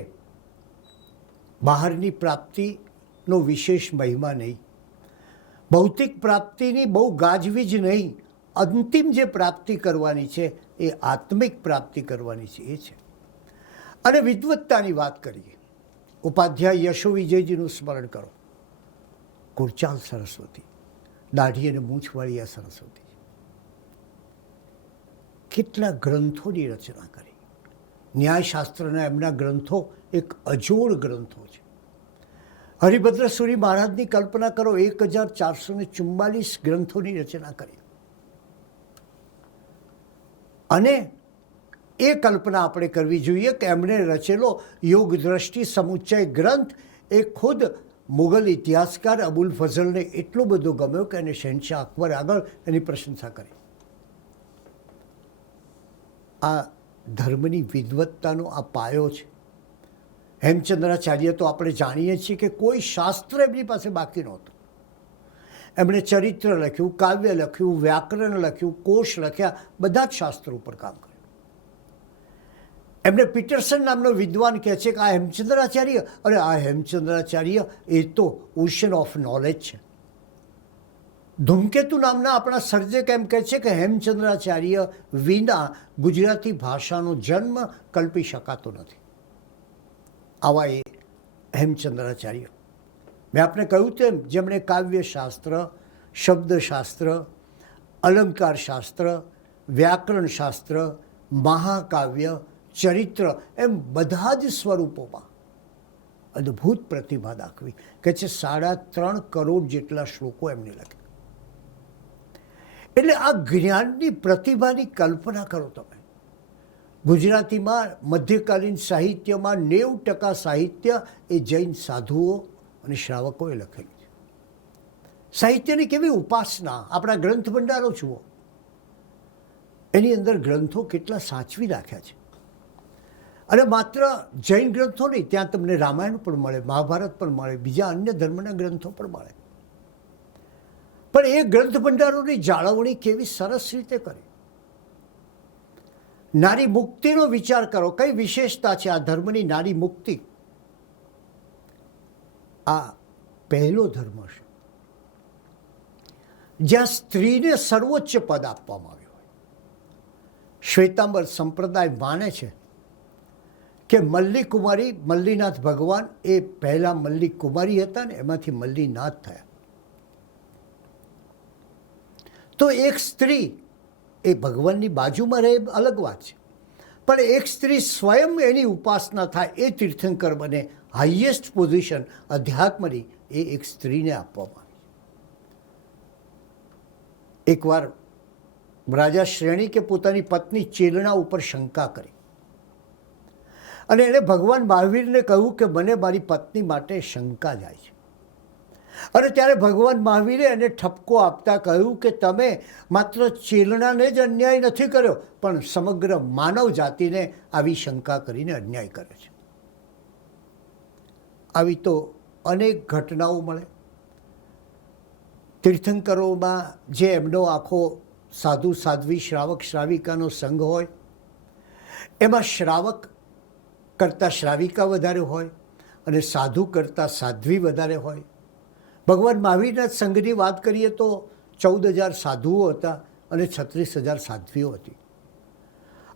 બહારની પ્રાપ્તિનો વિશેષ મહિમા નહીં, ભૌતિક પ્રાપ્તિની બહુ ગાજવીજ નહીં, અંતિમ જે પ્રાપ્તિ કરવાની છે એ આત્મિક પ્રાપ્તિ કરવાની છે એ છે. અને વિદ્વત્તાની વાત કરીએ, ઉપાધ્યાય યશો વિજયજીનું સ્મરણ કરો. કુરચાલ સરસ્વતી, દાઢી અને મૂછવાળી આ સરસ્વતી કેટલા ગ્રંથોની રચના કરી. ન્યાયશાસ્ત્રના એમના ગ્રંથો એક અજોડ ગ્રંથો છે. હરિભદ્ર સુરી મહારાજની કલ્પના કરો, 1444 ગ્રંથોની રચના કરી. અને એ કલ્પના આપણે કરવી જોઈએ કે એમણે રચેલો યોગ દ્રષ્ટિ સમુચ્ચય ગ્રંથ એ ખુદ મુગલ ઇતિહાસકાર અબુલ ફઝલને એટલો બધો ગમ્યો કે એને શહેનશાહ અકબર આગળ એની પ્રશંસા કરી. આ ધર્મની વિદ્વત્તાનો આ પાયો છે. હેમચંદ્રાચાર્ય તો આપણે જાણીએ છીએ કે કોઈ શાસ્ત્ર એમની પાસે બાકી નહોતું. એમણે ચરિત્ર લખ્યું, કાવ્ય લખ્યું, વ્યાકરણ લખ્યું, કોશ લખ્યા, બધા જ શાસ્ત્રો ઉપર કામ કર્યું. એમને પીટરસન નામનો વિદ્વાન કહે છે કે આ હેમચંદ્રાચાર્ય, અરે આ હેમચંદ્રાચાર્ય એ તો ઓશન ઓફ નોલેજ છે. ધૂમકેતુ નામના આપણા સર્જક એમ કહે છે કે હેમચંદ્રાચાર્ય વિના ગુજરાતી ભાષાનો જન્મ કલ્પી શકાતો નથી. આવા એ હેમચંદ્રાચાર્ય. મેં આપને કહ્યું તેમ જેમણે કાવ્યશાસ્ત્ર, શબ્દશાસ્ત્ર, અલંકારશાસ્ત્ર, વ્યાકરણશાસ્ત્ર, મહાકાવ્ય, ચરિત્ર એમ બધા જ સ્વરૂપોમાં અદ્ભુત પ્રતિભા દાખવી કે છે. 3.5 કરોડ જેટલા શ્લોકો એમને લખ્યા. એટલે આ જ્ઞાનની પ્રતિભાની કલ્પના કરો તમે. ગુજરાતીમાં મધ્યકાલીન સાહિત્યમાં 90% સાહિત્ય એ જૈન સાધુઓ અને શ્રાવકોએ લખેલું છે. સાહિત્યની કેવી ઉપાસના! આપણા ગ્રંથ ભંડારો જુઓ, એની અંદર ગ્રંથો કેટલા સાચવી રાખ્યા છે. અને માત્ર જૈન ગ્રંથો નહીં, ત્યાં તમને રામાયણ પણ મળે, મહાભારત પણ મળે, બીજા અન્ય ધર્મના ગ્રંથો પણ મળે. પણ એ ગ્રંથ ભંડારોની જાળવણી કેવી સરસ રીતે કરી. નારી મુક્તિનો વિચાર કરો, કઈ વિશેષતા છે આ ધર્મની નારી મુક્તિ. આ પહેલો ધર્મ છે જ્યાં સ્ત્રીને સર્વોચ્ચ પદ આપવામાં આવ્યું હોય. શ્વેતાંબર સંપ્રદાય માને છે કે મલ્લી કુમારી, મલ્લીનાથ ભગવાન એ પહેલા મલ્લી કુમારી હતા ને એમાંથી મલ્લીનાથ થયા. તો એક સ્ત્રી એ ભગવાનની બાજુમાં રહે અલગ વાત છે, પણ એક સ્ત્રી સ્વયં એની ઉપાસના થાય એ તીર્થંકર બને, હાઈએસ્ટ પોઝિશન અધ્યાત્મની એ એક સ્ત્રીને આપવામાં આવી. એકવાર રાજા શ્રેણી કે પોતાની પત્ની ચેલણા ઉપર શંકા કરી અને એણે ભગવાન મહાવીરને કહ્યું કે મને મારી પત્ની માટે શંકા જાય છે. અને ત્યારે ભગવાન મહાવીરે એને ઠપકો આપતા કહ્યું કે તમે માત્ર ચેલણાને જ અન્યાય નથી કર્યો, પણ સમગ્ર માનવ જાતિને આવી શંકા કરીને અન્યાય કરે છે. આવી તો અનેક ઘટનાઓ મળે. તીર્થંકરોમાં જે એમનો આખો સાધુ સાધ્વી, શ્રાવક શ્રાવિકાનો સંઘ હોય, એમાં શ્રાવક કરતાં શ્રાવિકા વધારે હોય અને સાધુ કરતાં સાધ્વી વધારે હોય. ભગવાન મહાવીરના સંઘની વાત કરીએ તો 14,000 સાધુઓ હતા અને 36,000 સાધ્વીઓ હતી.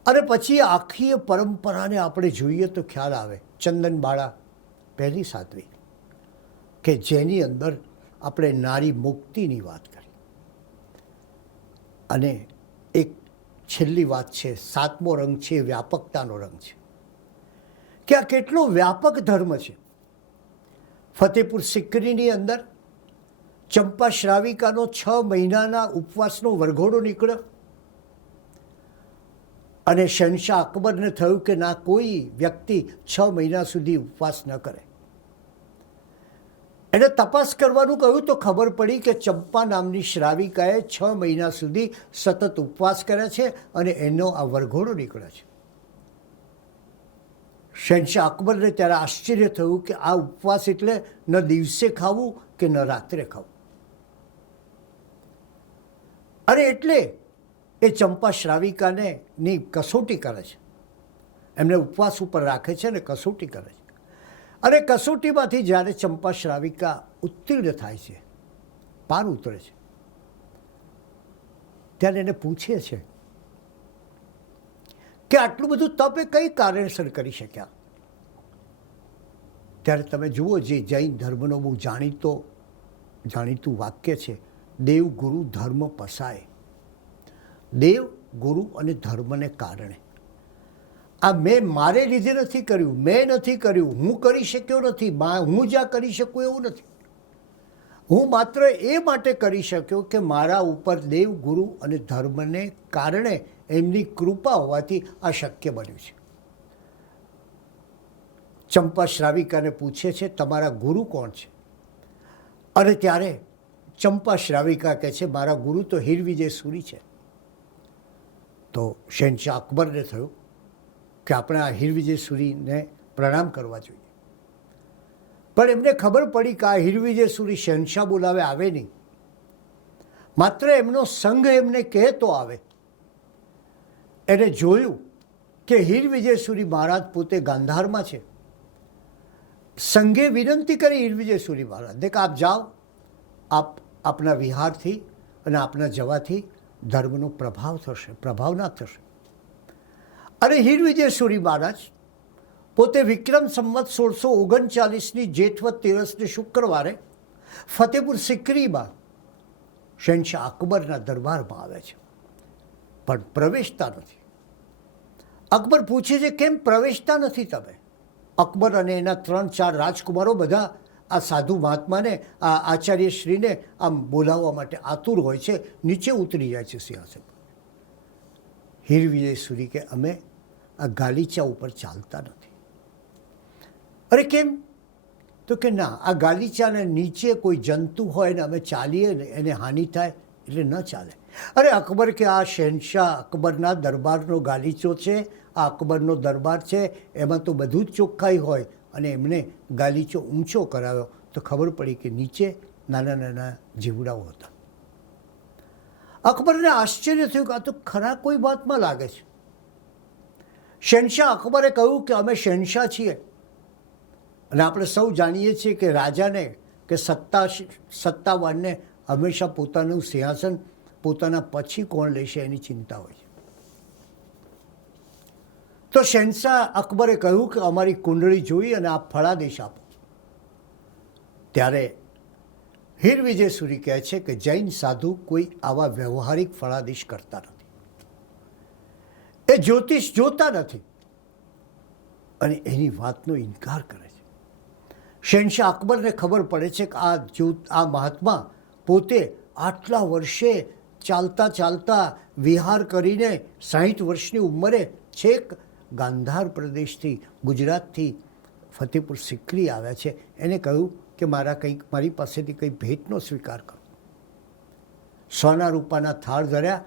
અને પછી આખી પરંપરાને આપણે જોઈએ તો ખ્યાલ આવે. ચંદનબાળા પહેલી સાધ્વી કે જેની અંદર આપણે નારી મુક્તિની વાત કરી. અને એક છેલ્લી વાત છે, 7મો રંગ છે, વ્યાપકતાનો રંગ છે કે આ કેટલો વ્યાપક ધર્મ છે. ફતેપુર સિક્રીની અંદર ચંપા શ્રાવિકાનો 6 મહિનાના ઉપવાસનો વરઘોડો નીકળ્યો અને શહેનશાહ અકબરને થયું કે ના, કોઈ વ્યક્તિ 6 મહિના સુધી ઉપવાસ ન કરે. એને તપાસ કરવાનું કહ્યું તો ખબર પડી કે ચંપા નામની શ્રાવિકાએ 6 મહિના સુધી સતત ઉપવાસ કર્યા છે અને એનો આ વરઘોડો નીકળ્યો છે. શહેનશાહ અકબરને ત્યારે આશ્ચર્ય થયું કે આ ઉપવાસ એટલે ન દિવસે ખાવું કે ન રાત્રે ખાવું. અને એટલે એ ચંપા શ્રાવિકાને ની કસોટી કરે છે, એમને ઉપવાસ ઉપર રાખે છે અને કસોટી કરે છે. અને કસોટીમાંથી જ્યારે ચંપા શ્રાવિકા ઉત્તીર્ણ થાય છે, પાર ઉતરે છે, ત્યારે એને પૂછે છે કે આટલું બધું તપ એ કઈ કારણસર કરી શક્યા? ત્યારે તમે જુઓ, જે જૈન ધર્મનો બહુ જાણીતું વાક્ય છે, દેવ ગુરુ ધર્મ પસાય. દેવ ગુરુ અને ધર્મને કારણે. આ મેં મારે લીધે નથી કર્યું, મેં નથી કર્યું, હું કરી શક્યો નથી, હું જ્યાં કરી શકું એવું નથી. હું માત્ર એ માટે કરી શક્યો કે મારા ઉપર દેવ ગુરુ અને ધર્મને કારણે એમની કૃપા હોવાથી આ શક્ય બન્યું છે. ચંપા શ્રાવિકાને પૂછે છે, તમારા ગુરુ કોણ છે? અને ત્યારે ચંપા શ્રાવિકા કહે છે, મારા ગુરુ તો હિરવિજય સુરી છે. તો શહેનશાહ અકબરને થયું કે આપણે આ હિરવિજય સુરીને પ્રણામ કરવા જોઈએ. પણ એમને ખબર પડી કે આ હિરવિજય સુરી શહેનશાહ બોલાવે આવે નહીં, માત્ર એમનો સંઘ એમને કહે તો આવે. એને જોયું કે હિરવિજય સુરી મહારાજ પોતે ગાંધારમાં છે. સંઘે વિનંતી કરી હિરવિજય સુરી મહારાજ, દેખ આપ જાઓ, આપ આપના વિહારથી અને આપના જવાથી ધર્મનો પ્રભાવ થશે, પ્રભાવ ના થશે. અને હિરવિજય સુરી મહારાજ પોતે વિક્રમ સંવત 1639ની જેઠવત 13ને શુક્રવારે ફતેપુર સિકરીમાં શહેનશાહ અકબરના દરબારમાં આવે છે, પણ પ્રવેશતા નથી. અકબર પૂછે છે, કેમ પ્રવેશતા નથી તમે? અકબર અને એના 3-4 રાજકુમારો બધા આ સાધુ મહાત્માને, આ આચાર્યશ્રીને આમ બોલાવવા માટે આતુર હોય છે, નીચે ઉતરી જાય છે સિંહાસન. હિરવિજય સુરી કે અમે આ ગાલીચા ઉપર ચાલતા નથી. અરે કેમ? તો કે ના, આ ગાલીચાને નીચે કોઈ જંતુ હોય ને અમે ચાલીએ ને એને હાનિ થાય એટલે ન ચાલે. અરે અકબર કે આ શહેનશાહ અકબરના દરબારનો ગાલીચો છે, આ અકબરનો દરબાર છે, એમાં તો બધું જ ચોખ્ખાઈ હોય, અને એમને ગાલીચો ઊંચો કરાવ્યો તો ખબર પડી કે નીચે નાના નાના જીવડાઓ હતા. અકબરને આશ્ચર્ય થયું કે આ તો ખરા કોઈ વાતમાં લાગે છે. શહેનશાહ અકબરે કહ્યું કે અમે શહેનશાહ છીએ, અને આપણે સૌ જાણીએ છીએ કે રાજાને કે સત્તાવાનને હંમેશા પોતાનું સિંહાસન પોતાના પછી કોણ લેશે એની ચિંતા હોય છે. તો શહેનશાહ અકબરે કહ્યું કે અમારી કુંડળી જોઈ અને આપ ફળાદેશ આપો. ત્યારે હિરવિજય સુરી કહે છે કે જૈન સાધુ કોઈ આવા વ્યવહારિક ફળાદેશ કરતા નથી, એ જ્યોતિષ જોતા નથી, અને એની વાતનો ઇનકાર કરે છે. શહેનશાહ અકબરને ખબર પડે છે કે આ મહાત્મા પોતે આટલા વર્ષે ચાલતા ચાલતા વિહાર કરીને 60 વર્ષની ઉંમરે છેક ગાંધાર પ્રદેશથી, ગુજરાતથી ફતેપુર સિકરી આવ્યા છે. એને કહ્યું કે મારી પાસેથી કંઈ ભેટનો સ્વીકાર કરો. સોના રૂપાના થાળ ધર્યા.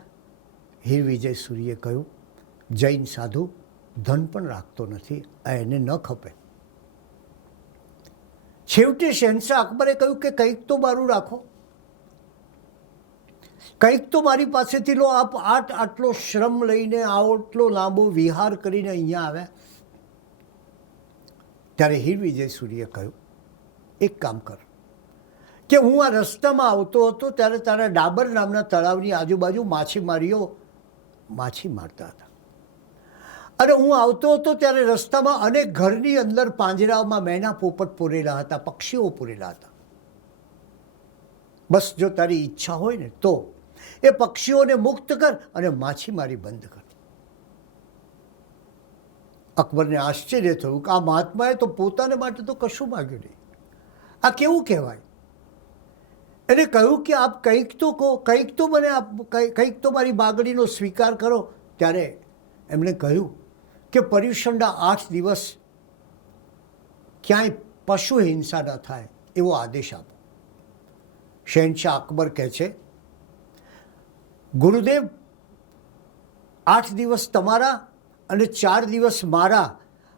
હિરવિજય સુરીએ કહ્યું, જૈન સાધુ ધન પણ રાખતો નથી, આ એને ન ખપે. છેવટે શહેનશાહ અકબરે કહ્યું કે કંઈક તો મારું રાખો, કંઈક તો મારી પાસેથી લો. આપ આટલો શ્રમ લઈને આટલો લાંબો વિહાર કરીને અહીંયા આવ્યા. ત્યારે હિરવિજય સુરીએ કહ્યું, એક કામ કર, કે હું આ રસ્તામાં આવતો હતો ત્યારે તારા ડાબર નામના તળાવની આજુબાજુ માછીમારીઓ માછી મારતા હતા, અને હું આવતો હતો ત્યારે રસ્તામાં અનેક ઘરની અંદર પાંજરામાં મેના પોપટ પૂરેલા હતા, પક્ષીઓ પૂરેલા હતા. બસ જો તારી ઈચ્છા હોય ને તો એ પક્ષીઓને મુક્ત કર અને માછીમારી બંધ કર. અકબરને આશ્ચર્ય થયું કે આ મહાત્માએ તો પોતાને માટે તો કશું માગ્યું નહીં. આ કેવું કહેવાય? એને કહ્યું કે આપ કંઈક તો કહો, કંઈક તો મને કંઈક તો મારી માગણીનો સ્વીકાર કરો. ત્યારે એમણે કહ્યું કે પર્યુષણના 8 દિવસ ક્યાંય પશુ હિંસા ન થાય એવો આદેશ આપો. શહેનશાહ અકબર કહે છે, ગુરુદેવ 8 દિવસ તમારા અને 4 દિવસ મારા,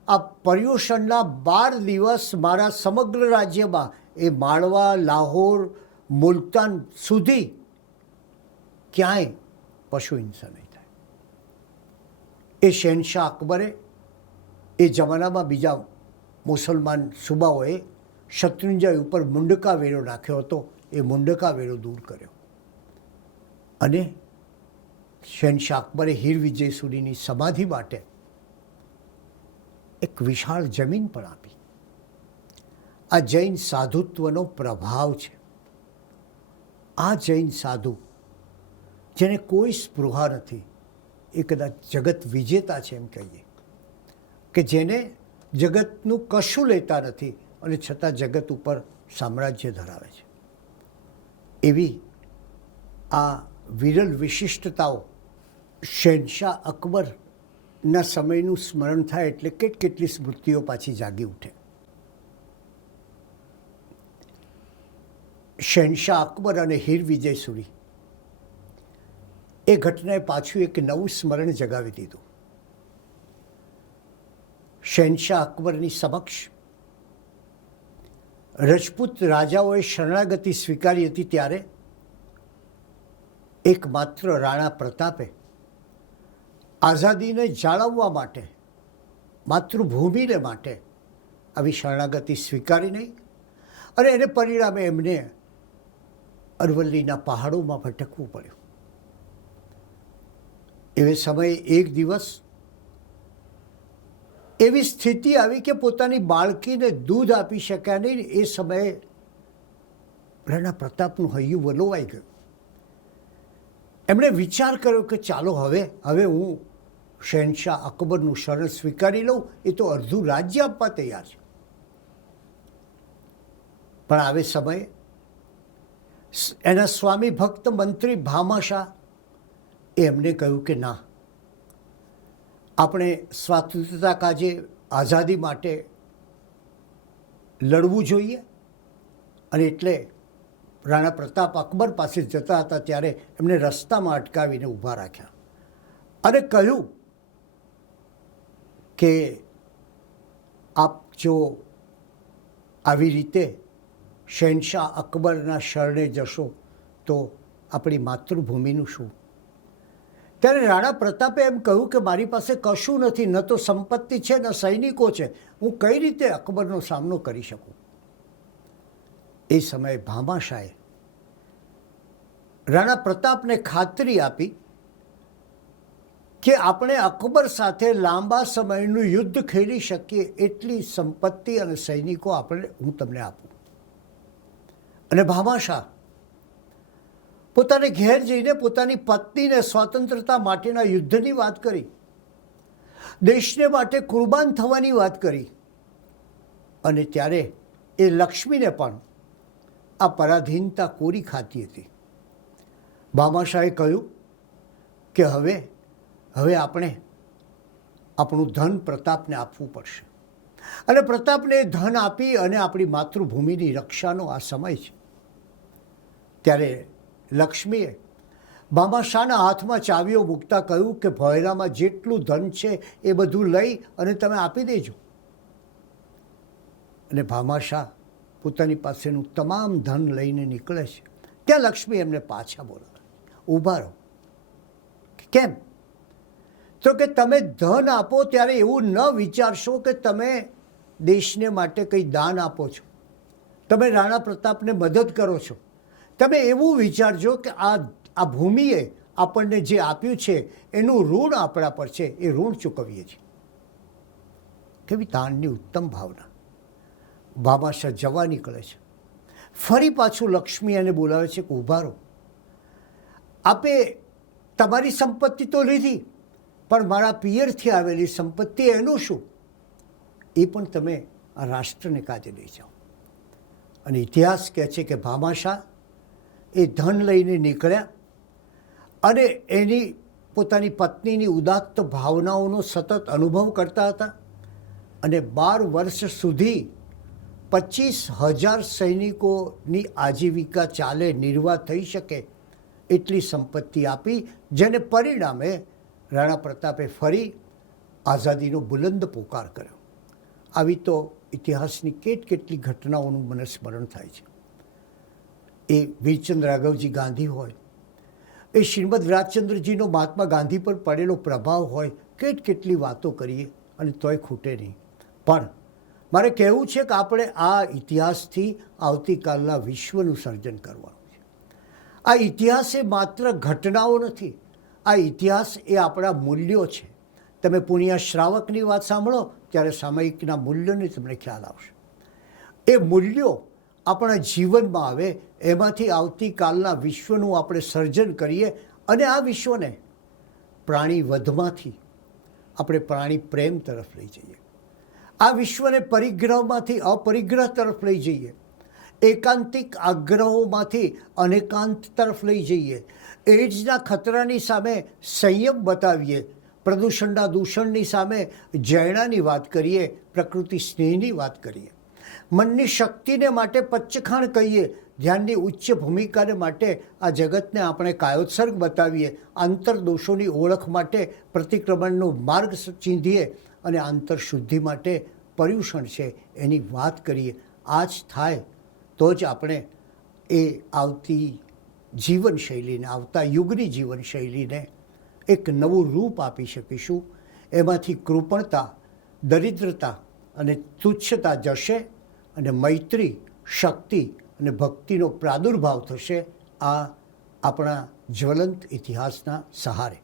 આ પર્યુષણના 12 દિવસ મારા સમગ્ર રાજ્યમાં, એ માળવા, લાહોર, મુલતાન સુધી ક્યાંય પશુ હિંસા નહીં થાય. એ શહેનશાહ અકબરે એ જમાનામાં બીજા મુસલમાન સુબાઓએ શત્રુંજય ઉપર મુંડકા વેરો નાખ્યો હતો, એ મુંડકા વેરો દૂર કર્યો અને શહેનશાહ અકબરે હીર વિજય સૂરીની સમાધિ માટે એક વિશાળ જમીન પણ આપી. આ જૈન સાધુત્વનો પ્રભાવ છે. આ જૈન સાધુ જેને કોઈ સ્પૃહા નથી, એ કદાચ જગત વિજેતા છે એમ કહીએ, કે જેને જગતનું કશું લેતા નથી અને છતાં જગત ઉપર સામ્રાજ્ય ધરાવે છે. એવી આ વિરલ વિશિષ્ટતાઓ શહેનશાહ અકબરના સમયનું સ્મરણ થાય એટલે કેટલી સ્મૃતિઓ પાછી જાગી ઉઠે. શહેનશાહ અકબર અને હીર વિજય સૂરી એ ઘટનાએ પાછું એક નવું સ્મરણ જગાવી દીધું. શહેનશાહ અકબરની સમક્ષ રજપૂત રાજાઓએ શરણાગતિ સ્વીકારી હતી ત્યારે એકમાત્ર રાણા પ્રતાપે આઝાદીને જાળવવા માટે, માતૃભૂમિને માટે આવી શરણાગતિ સ્વીકારી નહીં અને એને પરિણામે એમને અરવલ્લીના પહાડોમાં ભટકવું પડ્યું. એવે સમયે એક દિવસ એવી સ્થિતિ આવી કે પોતાની બાળકીને દૂધ આપી શક્યા નહીં. એ સમયે રાણા પ્રતાપનું હૈયું વલોવાઈ ગયું. એમણે વિચાર કર્યો કે ચાલો હવે હું શહેનશાહ અકબરનું શરણ સ્વીકારી લઉં. એ તો અડધું રાજ્ય આપવા તૈયાર છે. પણ આવે સમયે એના સ્વામી ભક્ત મંત્રી ભામાશાહ એમને કહ્યું કે ના, આપણે સ્વાતંત્રતા કાજે આઝાદી માટે લડવું જોઈએ. અને એટલે રાણા પ્રતાપ અકબર પાસે જતા હતા ત્યારે એમને રસ્તામાં અટકાવીને ઊભા રાખ્યા અને કહ્યું કે આપ જો આવી રીતે શહેનશાહ અકબરના શરણે જશો તો આપણી માતૃભૂમિનું શું? ત્યારે રાણા પ્રતાપે એમ કહ્યું કે મારી પાસે કશું નથી, ન તો સંપત્તિ છે ન સૈનિકો છે, હું કઈ રીતે અકબરનો સામનો કરી શકું? એ સમયે ભામાશાહે રાણા પ્રતાપને ખાતરી આપી કે આપણે અકબર સાથે લાંબા સમયનું યુદ્ધ ખેલી શકીએ એટલી સંપત્તિ અને સૈનિકો હું તમને આપું. અને ભામાશાહ પોતાને ઘેર જઈને પોતાની પત્નીને સ્વતંત્રતા માટેના યુદ્ધની વાત કરી, દેશને માટે કુરબાન થવાની વાત કરી. અને ત્યારે એ લક્ષ્મીને પણ આ પરાધીનતા કોરી ખાતી હતી. ભામાશાહે કહ્યું કે હવે આપણે આપણું ધન પ્રતાપને આપવું પડશે. અને પ્રતાપને એ ધન આપી અને આપણી માતૃભૂમિની રક્ષાનો આ સમય છે. ત્યારે લક્ષ્મીએ ભામાશાહના હાથમાં ચાવીઓ મૂકતા કહ્યું કે ભોયરામાં જેટલું ધન છે એ બધું લઈ અને તમે આપી દેજો. અને ભામાશાહ પોતાની પાસેનું તમામ ધન લઈને નીકળે છે. ત્યાં લક્ષ્મી એમને પાછા બોલાવે, ઊભા રહો. કેમ? તો કે તમે ધન આપો ત્યારે એવું ન વિચારશો કે તમે દેશને માટે કંઈ દાન આપો છો, તમે રાણા પ્રતાપને મદદ કરો છો. તમે એવું વિચારજો કે આ ભૂમિએ આપણને જે આપ્યું છે એનું ઋણ આપણા પર છે, એ ઋણ ચૂકવીએ છીએ. કેવી દાનની ઉત્તમ ભાવના! ભામાશાહ જવા નીકળે છે. ફરી પાછું લક્ષ્મી એને બોલાવે છે કે ઊભા રહો. આપે તમારી સંપત્તિ તો લીધી, પણ મારા પિયરથી આવેલી સંપત્તિ એનું શું? એ પણ તમે આ રાષ્ટ્રને કાજે લઈ જાઓ. અને ઇતિહાસ કહે છે કે ભામાશાહ એ ધન લઈને નીકળ્યા અને એની પોતાની પત્નીની ઉદાત્ત ભાવનાઓનો સતત અનુભવ કરતા હતા. અને 12 વર્ષ સુધી 25,000 સૈનિકોની આજીવિકા ચાલે, નિર્વાહ થઈ શકે એટલી સંપત્તિ આપી, જેને પરિણામે રાણા પ્રતાપે ફરી આઝાદીનો બુલંદ પોકાર કર્યો. આવી તો ઇતિહાસની કેટલી ઘટનાઓનું મને સ્મરણ થાય છે. એ વીરચંદ રાઘવજી ગાંધી હોય, એ શ્રીમદ રાજચંદ્રજીનો મહાત્મા ગાંધી પર પડેલો પ્રભાવ હોય, કેટલી વાતો કરીએ અને તોય ખૂટે નહીં. પણ મારે કહેવું છે કે આપણે આ ઇતિહાસથી આવતીકાલના વિશ્વનું સર્જન કરવાનું છે. આ ઇતિહાસ એ માત્ર ઘટનાઓ નથી, આ ઇતિહાસ એ આપણા મૂલ્યો છે. તમે પુણ્યા શ્રાવકની વાત સાંભળો ત્યારે સામયિકના મૂલ્યોની તમને ખ્યાલ આવશે. એ મૂલ્યો આપણા જીવનમાં આવે, એમાંથી આવતીકાલના વિશ્વનું આપણે સર્જન કરીએ અને આ વિશ્વને પ્રાણી વધમાંથી આપણે પ્રાણી પ્રેમ તરફ લઈ જઈએ. આ વિશ્વને પરિગ્રહમાંથી અપરિગ્રહ તરફ લઈ જઈએ, એકાંતિક આગ્રહોમાંથી અનેકાંત તરફ લઈ જઈએ, એડ્સના ખતરાની સામે સંયમ બતાવીએ, પ્રદૂષણના દૂષણની સામે જૈણાની વાત કરીએ, પ્રકૃતિ સ્નેહની વાત કરીએ, મનની શક્તિને માટે પચ્ચખાણ કહીએ, ધ્યાનની ઉચ્ચ ભૂમિકાને માટે આ જગતને આપણે કાયોત્સર્ગ બતાવીએ, આંતરદોષોની ઓળખ માટે પ્રતિક્રમણનો માર્ગ ચીંધીએ અને આંતરશુદ્ધિ માટે પર્યુષણ છે એની વાત કરીએ. આ જ થાય તો જ આપણે એ આવતી જીવનશૈલીને, આવતા યુગની જીવનશૈલીને એક નવું રૂપ આપી શકીશું. એમાંથી કૃપણતા, દરિદ્રતા અને તુચ્છતા જશે અને મૈત્રી, શક્તિ અને ભક્તિનો પ્રાદુર્ભાવ થશે આ આપણા જ્વલંત ઇતિહાસના સહારે.